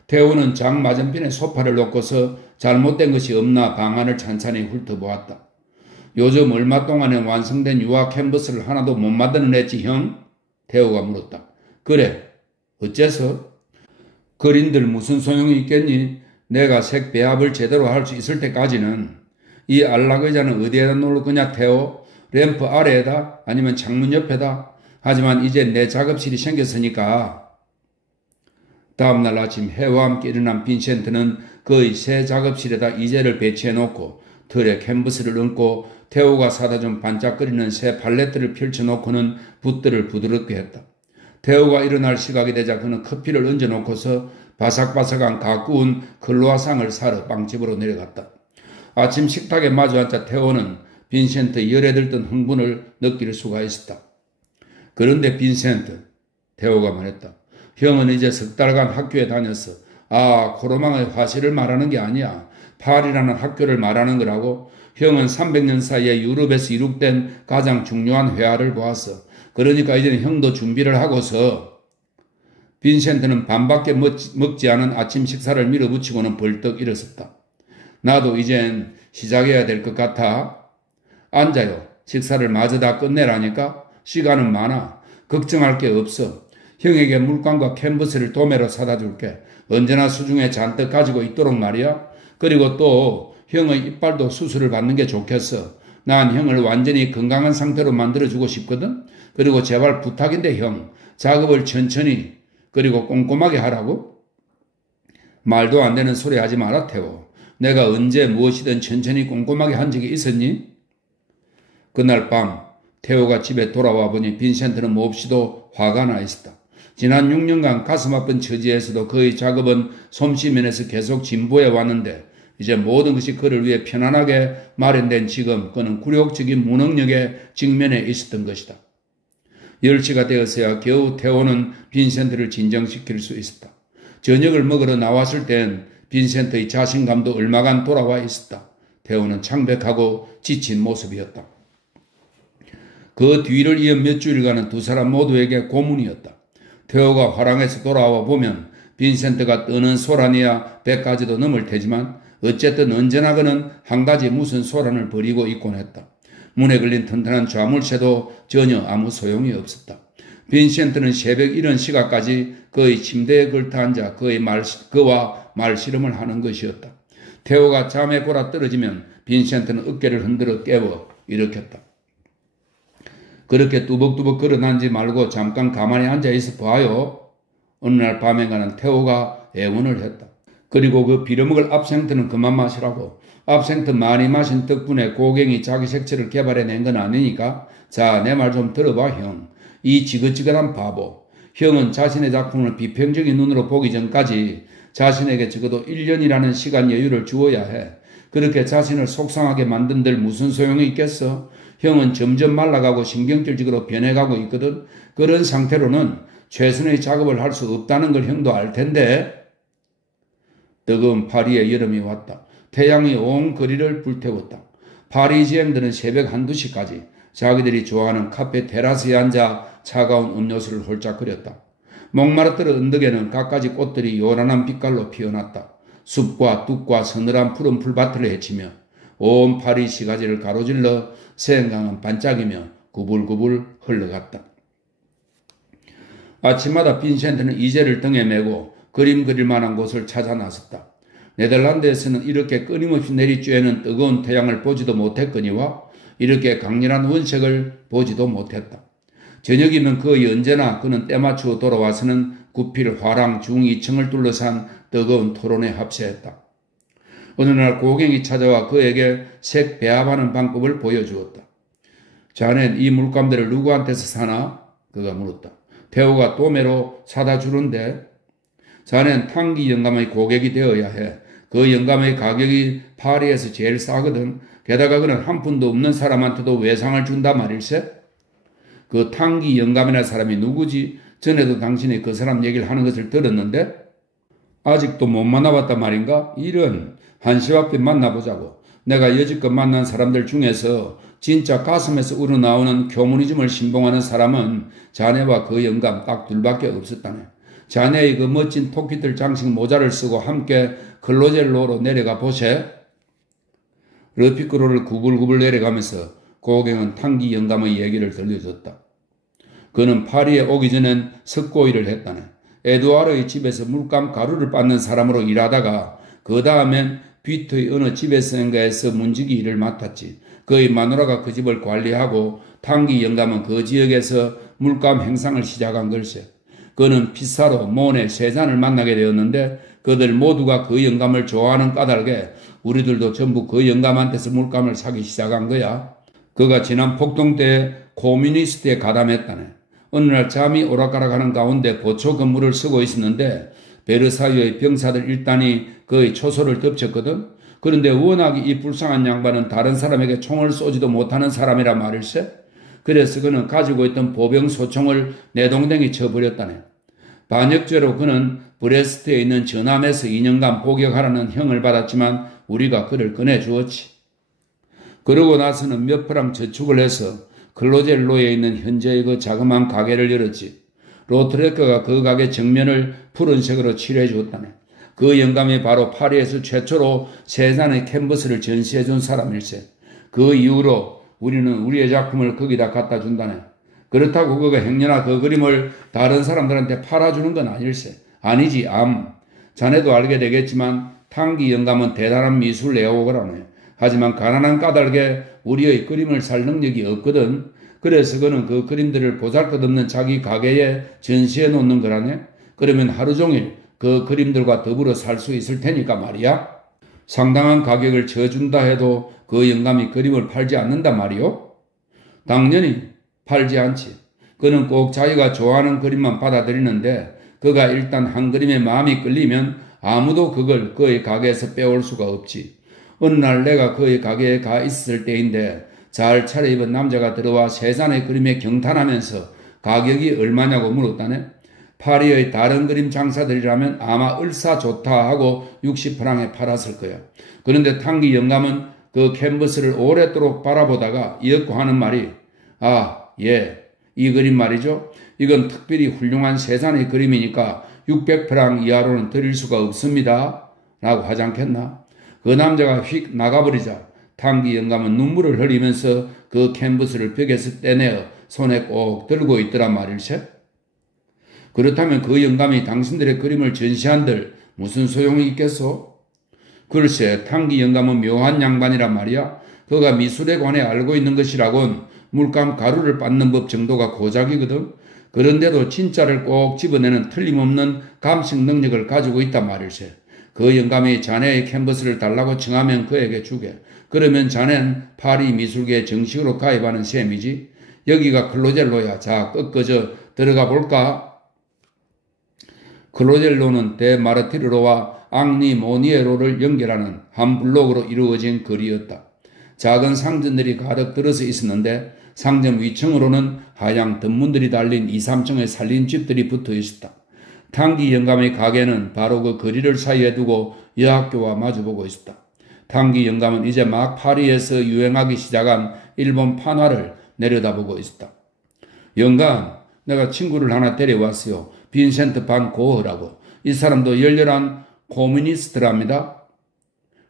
테오는 장 맞은편에 소파를 놓고서 잘못된 것이 없나 방안을 찬찬히 훑어보았다. 요즘 얼마 동안에 완성된 유화 캔버스를 하나도 못 만들어냈지 형? 테오가 물었다. 그래. 어째서? 그림들 무슨 소용이 있겠니? 내가 색 배합을 제대로 할 수 있을 때까지는. 이 안락의자는 어디에다 놓을 거냐 테오? 램프 아래에다? 아니면 창문 옆에다? 하지만 이제 내 작업실이 생겼으니까. 다음날 아침 해와 함께 일어난 빈센트는 그의 새 작업실에다 이젤을 배치해놓고 틀에 캔버스를 얹고 테오가 사다 준 반짝거리는 새 팔레트를 펼쳐놓고는 붓들을 부드럽게 했다. 테오가 일어날 시각이 되자 그는 커피를 얹어놓고서 바삭바삭한 가꾸운 클로아상을 사러 빵집으로 내려갔다. 아침 식탁에 마주 앉자 태호는 빈센트의 열에 들던 흥분을 느낄 수가 있었다. 그런데 빈센트, 태호가 말했다. 형은 이제 석 달간 학교에 다녔어. 아, 코로망의 화실을 말하는 게 아니야. 파리라는 학교를 말하는 거라고. 형은 300년 사이에 유럽에서 이룩된 가장 중요한 회화를 보았어. 그러니까 이제는 형도 준비를 하고서. 빈센트는 반밖에 먹지 않은 아침 식사를 밀어붙이고는 벌떡 일어섰다. 나도 이젠 시작해야 될 것 같아. 앉아요. 식사를 마저 다 끝내라니까. 시간은 많아. 걱정할 게 없어. 형에게 물감과 캔버스를 도매로 사다 줄게. 언제나 수중에 잔뜩 가지고 있도록 말이야. 그리고 또 형의 이빨도 수술을 받는 게 좋겠어. 난 형을 완전히 건강한 상태로 만들어주고 싶거든. 그리고 제발 부탁인데 형, 작업을 천천히 그리고 꼼꼼하게 하라고. 말도 안 되는 소리 하지 마라 태호. 내가 언제 무엇이든 천천히 꼼꼼하게 한 적이 있었니? 그날 밤 태호가 집에 돌아와 보니 빈센트는 몹시도 화가 나 있었다. 지난 6년간 가슴 아픈 처지에서도 그의 작업은 솜씨면에서 계속 진보해 왔는데 이제 모든 것이 그를 위해 편안하게 마련된 지금 그는 굴욕적인 무능력에 직면해 있었던 것이다. 10시가 되어서야 겨우 태호는 빈센트를 진정시킬 수 있었다. 저녁을 먹으러 나왔을 땐 빈센트의 자신감도 얼마간 돌아와 있었다. 태호는 창백하고 지친 모습이었다. 그 뒤를 이은 몇 주일간은 두 사람 모두에게 고문이었다. 태호가 화랑에서 돌아와 보면 빈센트가 뜨는 소란이야 100가지도 넘을 테지만 어쨌든 언제나 그는 한 가지 무슨 소란을 벌이고 있곤 했다. 문에 걸린 튼튼한 좌물쇠도 전혀 아무 소용이 없었다. 빈센트는 새벽 이른 시각까지 그의 침대에 걸터앉아 그와 말씨름을 하는 것이었다. 태호가 잠에 골아 떨어지면 빈센트는 어깨를 흔들어 깨워 일으켰다. 그렇게 뚜벅뚜벅 걸어난지 말고 잠깐 가만히 앉아있어 봐요. 어느 날 밤에가는 태호가 애원을 했다. 그리고 그 빌어먹을 압생트는 그만 마시라고. 압생트 많이 마신 덕분에 고갱이 자기 색채를 개발해낸 건 아니니까. 자, 내 말 좀 들어봐 형. 이 지긋지긋한 바보. 형은 자신의 작품을 비평적인 눈으로 보기 전까지 자신에게 적어도 1년이라는 시간 여유를 주어야 해. 그렇게 자신을 속상하게 만든들 무슨 소용이 있겠어? 형은 점점 말라가고 신경질적으로 변해가고 있거든. 그런 상태로는 최선의 작업을 할 수 없다는 걸 형도 알 텐데. 뜨거운 파리의 여름이 왔다. 태양이 온 거리를 불태웠다. 파리지앵들은 새벽 1~2시까지 자기들이 좋아하는 카페 테라스에 앉아 차가운 음료수를 홀짝거렸다. 목마르뜨러 언덕에는 갖가지 꽃들이 요란한 빛깔로 피어났다. 숲과 뚝과 서늘한 푸른 풀밭을 헤치며 온 파리 시가지를 가로질러 생강은 반짝이며 구불구불 흘러갔다. 아침마다 빈센트는 이젤을 등에 메고 그림 그릴 만한 곳을 찾아 나섰다. 네덜란드에서는 이렇게 끊임없이 내리쬐는 뜨거운 태양을 보지도 못했거니와 이렇게 강렬한 원색을 보지도 못했다. 저녁이면 거의 언제나 그는 때맞추어 돌아와서는 구필 화랑 중2층을 둘러싼 뜨거운 토론에 합세했다. 어느 날 고갱이 찾아와 그에게 색 배합하는 방법을 보여주었다. 자넨 이 물감들을 누구한테서 사나? 그가 물었다. 태호가 도매로 사다 주는데 자넨 탕기 영감의 고객이 되어야 해. 그 영감의 가격이 파리에서 제일 싸거든. 게다가 그는 한 푼도 없는 사람한테도 외상을 준다 말일세? 그 탕기 영감이라는 사람이 누구지? 전에도 당신이 그 사람 얘기를 하는 것을 들었는데 아직도 못 만나봤단 말인가? 이런 한시와빛 만나보자고. 내가 여지껏 만난 사람들 중에서 진짜 가슴에서 우러나오는 교문이즘을 신봉하는 사람은 자네와 그 영감 딱 둘밖에 없었다네. 자네의 그 멋진 토끼들 장식 모자를 쓰고 함께 클로젤로로 내려가 보세. 르피크로를 구불구불 내려가면서 고갱은 탕기 영감의 얘기를 들려줬다. 그는 파리에 오기 전엔 석고일을 했다네. 에두아르의 집에서 물감 가루를 빻는 사람으로 일하다가 그 다음엔 비트의 어느 집에서인가에서 문지기 일을 맡았지. 그의 마누라가 그 집을 관리하고 탕기 영감은 그 지역에서 물감 행상을 시작한 걸세. 그는 피사로, 모네, 세잔을 만나게 되었는데 그들 모두가 그 영감을 좋아하는 까닭에 우리들도 전부 그 영감한테서 물감을 사기 시작한 거야. 그가 지난 폭동 때 코뮤니스트에 가담했다네. 어느 날 잠이 오락가락하는 가운데 보초 근무를 쓰고 있었는데 베르사유의 병사들 일단이 그의 초소를 덮쳤거든. 그런데 워낙 이 불쌍한 양반은 다른 사람에게 총을 쏘지도 못하는 사람이라 말일세. 그래서 그는 가지고 있던 보병 소총을 내동댕이 쳐버렸다네. 반역죄로 그는 브레스트에 있는 전함에서 2년간 복역하라는 형을 받았지만 우리가 그를 꺼내주었지. 그러고 나서는 몇 프랑 저축을 해서 클로젤로에 있는 현재의 그 자그마한 가게를 열었지. 로트레커가 그 가게 정면을 푸른색으로 칠해 주었다네. 그 영감이 바로 파리에서 최초로 세잔의 캔버스를 전시해 준 사람일세. 그 이후로 우리는 우리의 작품을 거기다 갖다 준다네. 그렇다고 그가 행여나 그 그림을 다른 사람들한테 팔아주는 건 아닐세. 아니지, 자네도 알게 되겠지만 탕기 영감은 대단한 미술 애호가라네. 하지만 가난한 까닭에 우리의 그림을 살 능력이 없거든. 그래서 그는 그 그림들을 보잘것없는 자기 가게에 전시해 놓는 거라네. 그러면 하루 종일 그 그림들과 더불어 살 수 있을 테니까 말이야. 상당한 가격을 쳐준다 해도 그 영감이 그림을 팔지 않는단 말이요? 당연히 팔지 않지. 그는 꼭 자기가 좋아하는 그림만 받아들이는데 그가 일단 한 그림에 마음이 끌리면 아무도 그걸 그의 가게에서 빼올 수가 없지. 어느 날 내가 그의 가게에 가 있을 때인데 잘 차려입은 남자가 들어와 세 잔의 그림에 경탄하면서 가격이 얼마냐고 물었다네. 파리의 다른 그림 장사들이라면 아마 을사좋다 하고 60프랑에 팔았을 거야. 그런데 탕기 영감은 그 캔버스를 오랫도록 바라보다가 이었고 하는 말이 이 그림 말이죠. 이건 특별히 훌륭한 세잔의 그림이니까 600프랑 이하로는 드릴 수가 없습니다. 라고 하지 않겠나? 그 남자가 휙 나가버리자 탕기 영감은 눈물을 흘리면서 그 캔버스를 벽에서 떼내어 손에 꼭 들고 있더란 말일세. 그렇다면 그 영감이 당신들의 그림을 전시한들 무슨 소용이 있겠소? 글쎄, 탕기 영감은 묘한 양반이란 말이야. 그가 미술에 관해 알고 있는 것이라곤 물감 가루를 빻는 법 정도가 고작이거든. 그런데도 진짜를 꼭 집어내는 틀림없는 감식 능력을 가지고 있단 말일세. 그 영감이 자네의 캔버스를 달라고 청하면 그에게 주게. 그러면 자넨 파리 미술계에 정식으로 가입하는 셈이지. 여기가 클로젤로야. 자, 꺾어져 들어가 볼까? 클로젤로는 데마르티르로와 앙리 모니에로를 연결하는 한 블록으로 이루어진 거리였다. 작은 상점들이 가득 들어서 있었는데 상점 위층으로는 하얀 덧문들이 달린 2, 3층의 살린 집들이 붙어 있었다. 탕기 영감의 가게는 바로 그 거리를 사이에 두고 여학교와 마주보고 있었다. 탕기 영감은 이제 막 파리에서 유행하기 시작한 일본 판화를 내려다보고 있었다. 영감, 내가 친구를 하나 데려왔어요. 빈센트 반 고흐라고. 이 사람도 열렬한 코뮤니스트랍니다.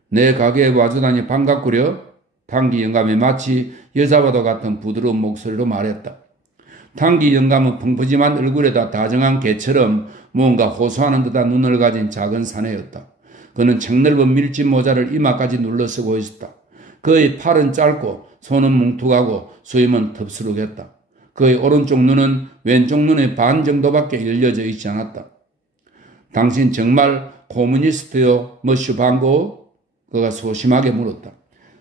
내 가게에 와주다니 반갑구려. 탕기 영감이 마치 여자와도 같은 부드러운 목소리로 말했다. 탕기 영감은 펑퍼짐한 얼굴에다 다정한 개처럼 무언가 호소하는 듯한 눈을 가진 작은 사내였다. 그는 책넓은 밀짚 모자를 이마까지 눌러 쓰고 있었다. 그의 팔은 짧고 손은 뭉툭하고 수염은 덥수룩했다. 그의 오른쪽 눈은 왼쪽 눈의 반 정도밖에 열려져 있지 않았다. 당신 정말 코뮤니스트요, 머슈 반고? 그가 소심하게 물었다.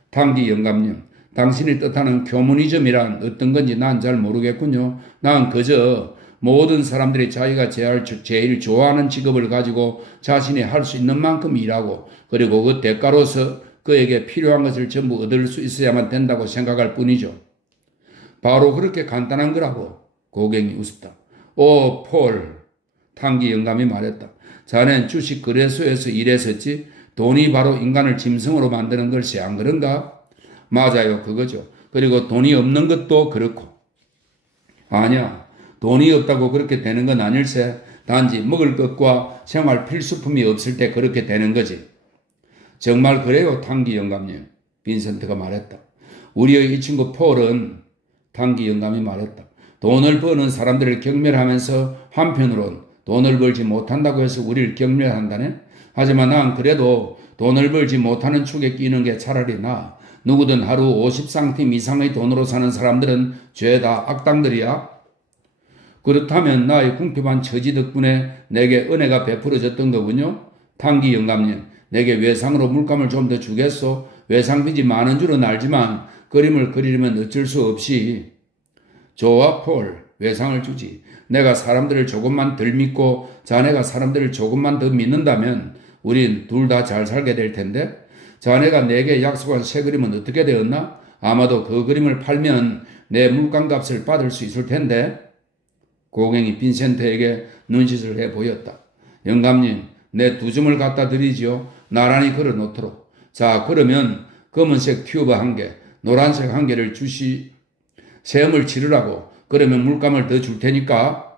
탕기 영감님, 당신이 뜻하는 교문이즘이란 어떤 건지 난 잘 모르겠군요. 난 그저 모든 사람들이 자기가 제일 좋아하는 직업을 가지고 자신이 할 수 있는 만큼 일하고 그리고 그 대가로서 그에게 필요한 것을 전부 얻을 수 있어야만 된다고 생각할 뿐이죠. 바로 그렇게 간단한 거라고. 고객이 웃었다. 오, 폴. 탕기 영감이 말했다. 자넨 주식 거래소에서 일했었지? 돈이 바로 인간을 짐승으로 만드는 걸세, 안 그런가? 맞아요, 그거죠. 그리고 돈이 없는 것도 그렇고. 아니야, 돈이 없다고 그렇게 되는 건 아닐세. 단지 먹을 것과 생활 필수품이 없을 때 그렇게 되는 거지. 정말 그래요, 탕기 영감님. 빈센트가 말했다. 우리의 이 친구 폴은, 탕기 영감이 말했다. 돈을 버는 사람들을 경멸하면서 한편으론 돈을 벌지 못한다고 해서 우리를 경멸한다네? 하지만 난 그래도 돈을 벌지 못하는 축에 끼는 게 차라리 나아. 누구든 하루 50상팀 이상의 돈으로 사는 사람들은 죄다 악당들이야. 그렇다면 나의 궁핍한 처지 덕분에 내게 은혜가 베풀어졌던 거군요. 탕기 영감님, 내게 외상으로 물감을 좀 더 주겠소? 외상빚이 많은 줄은 알지만 그림을 그리려면 어쩔 수 없이. 좋아, 폴. 외상을 주지. 내가 사람들을 조금만 덜 믿고 자네가 사람들을 조금만 더 믿는다면 우린 둘 다 잘 살게 될 텐데 자네가 내게 약속한 새 그림은 어떻게 되었나? 아마도 그 그림을 팔면 내 물감값을 받을 수 있을 텐데. 고갱이 빈센트에게 눈짓을 해 보였다. 영감님, 내 2점을 갖다 드리지요. 나란히 걸어 놓도록. 자, 그러면 검은색 튜브 1개, 노란색 1개를 세음을 치르라고. 그러면 물감을 더 줄 테니까.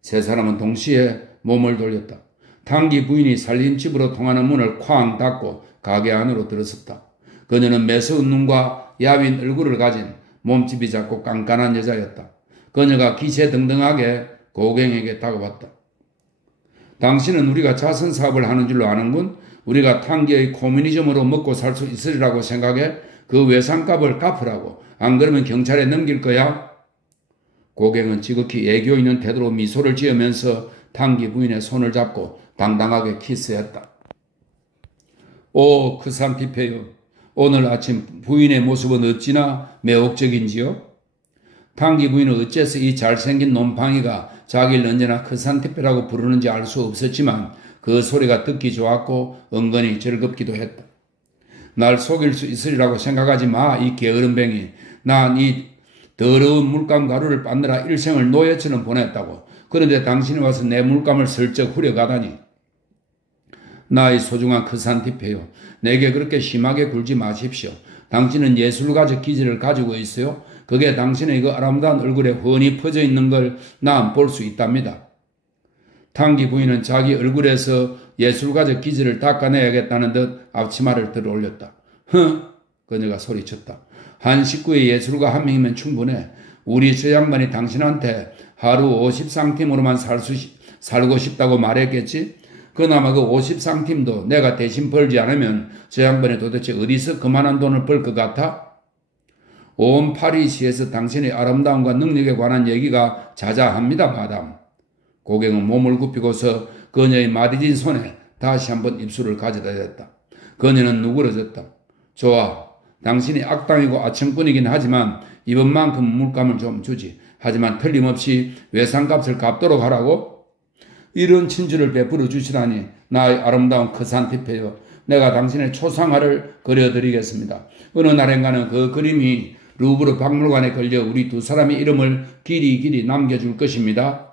세 사람은 동시에 몸을 돌렸다. 탕기 부인이 살림집으로 통하는 문을 쾅 닫고 가게 안으로 들어섰다. 그녀는 매서운 눈과 야윈 얼굴을 가진 몸집이 작고 깐깐한 여자였다. 그녀가 기세등등하게 고갱에게 다가왔다. 당신은 우리가 자선사업을 하는 줄로 아는군. 우리가 탕기의 코뮤니즘으로 먹고 살 수 있으리라고 생각해. 그 외상값을 갚으라고. 안 그러면 경찰에 넘길 거야. 고갱은 지극히 애교 있는 태도로 미소를 지으면서 탕기 부인의 손을 잡고 당당하게 키스했다. 오, 크산티페요. 오늘 아침 부인의 모습은 어찌나 매혹적인지요? 탕기 부인은 어째서 이 잘생긴 놈팡이가 자기를 언제나 크산티페라고 부르는지 알 수 없었지만 그 소리가 듣기 좋았고 은근히 즐겁기도 했다. 날 속일 수 있으리라고 생각하지 마, 이 게으름뱅이. 난 이 더러운 물감 가루를 빻느라 일생을 노예처럼 보냈다고. 그런데 당신이 와서 내 물감을 슬쩍 후려가다니. 나의 소중한 크산티페요. 내게 그렇게 심하게 굴지 마십시오. 당신은 예술가적 기질을 가지고 있어요. 그게 당신의 그 아름다운 얼굴에 훤히 퍼져 있는 걸 난 볼 수 있답니다. 탕기 부인은 자기 얼굴에서 예술가적 기질을 닦아내야겠다는 듯 앞치마를 들어 올렸다. 그녀가 소리쳤다. 한 식구의 예술가 1명이면 충분해. 우리 저 양반이 당신한테 하루 50상팀으로만 살고 싶다고 말했겠지? 그나마 그 50상팀도 내가 대신 벌지 않으면 저 양반이 도대체 어디서 그만한 돈을 벌 것 같아? 온 파리시에서 당신의 아름다움과 능력에 관한 얘기가 자자합니다, 마담. 고갱은 몸을 굽히고서 그녀의 마디진 손에 다시 한번 입술을 가져다 댔다. 그녀는 누그러졌다. 좋아. 당신이 악당이고 아청꾼이긴 하지만 이번만큼 물감을 좀 주지. 하지만 틀림없이 외상값을 갚도록 하라고? 이런 친절을 베풀어 주시다니 나의 아름다운 크산티페요. 내가 당신의 초상화를 그려드리겠습니다. 어느 날엔가는 그 그림이 루브르 박물관에 걸려 우리 2 사람의 이름을 길이 남겨줄 것입니다.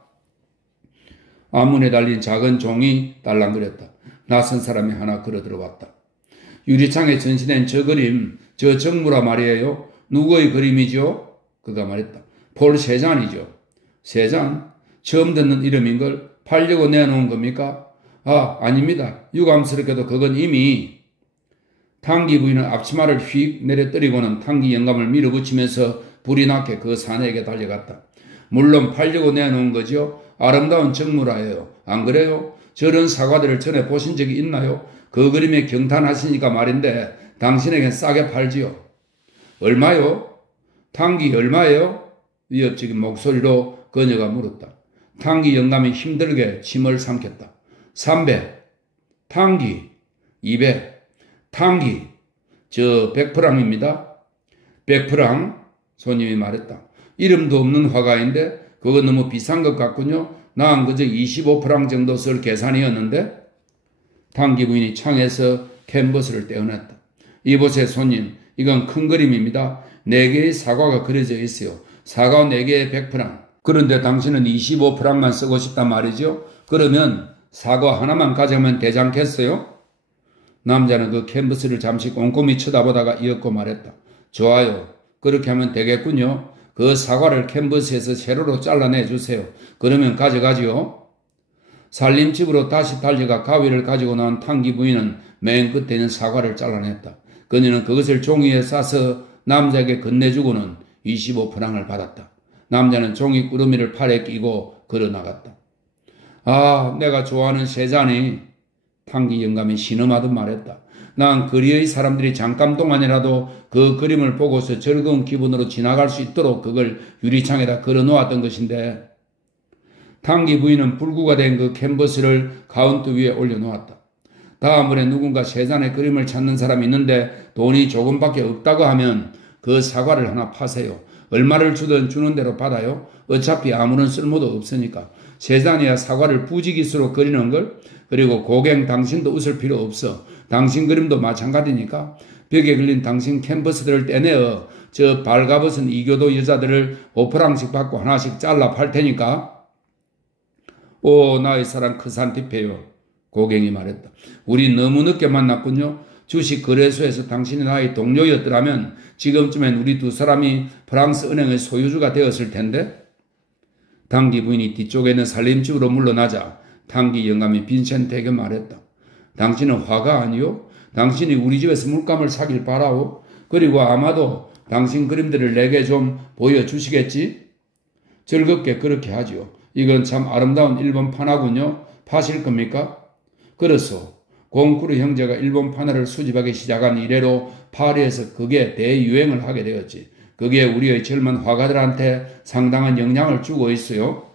앞문에 달린 작은 종이 딸랑거렸다. 낯선 사람이 하나 걸어 들어왔다. 유리창에 전시된 저 그림, 저 정무라 말이에요. 누구의 그림이죠? 그가 말했다. 폴 세잔이죠. 세잔? 처음 듣는 이름인걸. 팔려고 내놓은 겁니까? 아, 아닙니다. 유감스럽게도 그건 이미. 탕기 부인은 앞치마를 휙 내려뜨리고는 탕기 영감을 밀어붙이면서 불이 나게 그 사내에게 달려갔다. 물론 팔려고 내놓은 거죠. 아름다운 정무라예요. 안 그래요? 저런 사과들을 전에 보신 적이 있나요? 그 그림에 경탄하시니까 말인데 당신에겐 싸게 팔지요. 얼마요? 탕기 얼마예요? 위협적인 목소리로 그녀가 물었다. 탕기 영감이 힘들게 침을 삼켰다. 300. 탕기. 200. 탕기. 저 100프랑입니다. 100프랑? 손님이 말했다. 이름도 없는 화가인데 그거 너무 비싼 것 같군요. 난 그저 25프랑 정도 쓸 계산이었는데. 탕기 부인이 창에서 캔버스를 떼어냈다. 이보세요 손님. 이건 큰 그림입니다. 4개의 사과가 그려져 있어요. 사과 4개에 100프랑. 그런데 당신은 25프랑만 쓰고 싶단 말이죠. 그러면 사과 하나만 가져가면 되지 않겠어요? 남자는 그 캔버스를 잠시 꼼꼼히 쳐다보다가 이었고 말했다. 좋아요. 그렇게 하면 되겠군요. 그 사과를 캔버스에서 세로로 잘라내 주세요. 그러면 가져가지요. 살림집으로 다시 달려가 가위를 가지고 나온 탕기 부인은 맨 끝에 있는 사과를 잘라냈다. 그녀는 그것을 종이에 싸서 남자에게 건네주고는 25프랑을 받았다. 남자는 종이 꾸러미를 팔에 끼고 걸어나갔다. 아, 내가 좋아하는 세잔이. 탕기 영감이 신음하듯 말했다. 난 거리의 사람들이 잠깐 동안이라도 그 그림을 보고서 즐거운 기분으로 지나갈 수 있도록 그걸 유리창에다 걸어놓았던 것인데. 탕기 부인은 불구가 된 그 캔버스를 카운터 위에 올려놓았다. 다음번에 누군가 세잔의 그림을 찾는 사람이 있는데 돈이 조금밖에 없다고 하면 그 사과를 하나 파세요. 얼마를 주든 주는 대로 받아요. 어차피 아무런 쓸모도 없으니까. 세잔이야 사과를 부지기수로 그리는 걸. 그리고 고갱 당신도 웃을 필요 없어. 당신 그림도 마찬가지니까. 벽에 걸린 당신 캔버스들을 떼내어 저 발가벗은 이교도 여자들을 5프랑씩 받고 하나씩 잘라 팔 테니까. 오, 나의 사랑 크산티페요. 고갱이 말했다. 우리 너무 늦게 만났군요. 주식 거래소에서 당신이 나의 동료였더라면 지금쯤엔 우리 두 사람이 프랑스 은행의 소유주가 되었을 텐데. 당기 부인이 뒤쪽에 있는 살림집으로 물러나자 당기 영감이 빈센트에게 말했다. 당신은 화가 아니요? 당신이 우리 집에서 물감을 사길 바라오. 그리고 아마도 당신 그림들을 내게 좀 보여주시겠지? 즐겁게 그렇게 하지요. 이건 참 아름다운 일본 판화군요. 파실 겁니까? 그렇소. 공쿠르 형제가 일본 판화를 수집하기 시작한 이래로 파리에서 그게 대유행을 하게 되었지. 그게 우리의 젊은 화가들한테 상당한 영향을 주고 있어요.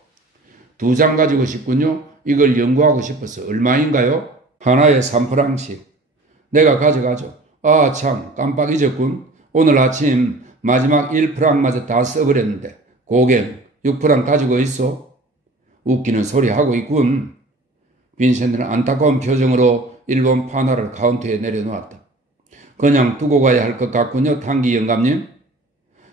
2장 가지고 싶군요. 이걸 연구하고 싶어서. 얼마인가요? 하나에 3프랑씩. 내가 가져가죠. 아, 참 깜빡 잊었군. 오늘 아침 마지막 1프랑마저 다 써버렸는데. 고갱 6프랑 가지고 있어. 웃기는 소리 하고 있군. 빈센트는 안타까운 표정으로 일본 판화를 카운터에 내려놓았다. 그냥 두고 가야 할 것 같군요. 당기 영감님.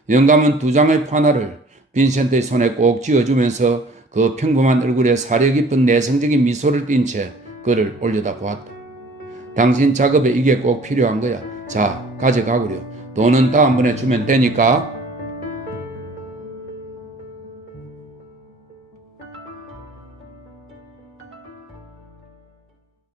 영감은 2장의 판화를 빈센트의 손에 꼭 쥐어주면서 그 평범한 얼굴에 사려 깊은 내성적인 미소를 띤 채 그를 올려다 보았다. 당신 작업에 이게 꼭 필요한 거야. 자, 가져가구려. 돈은 다음번에 주면 되니까.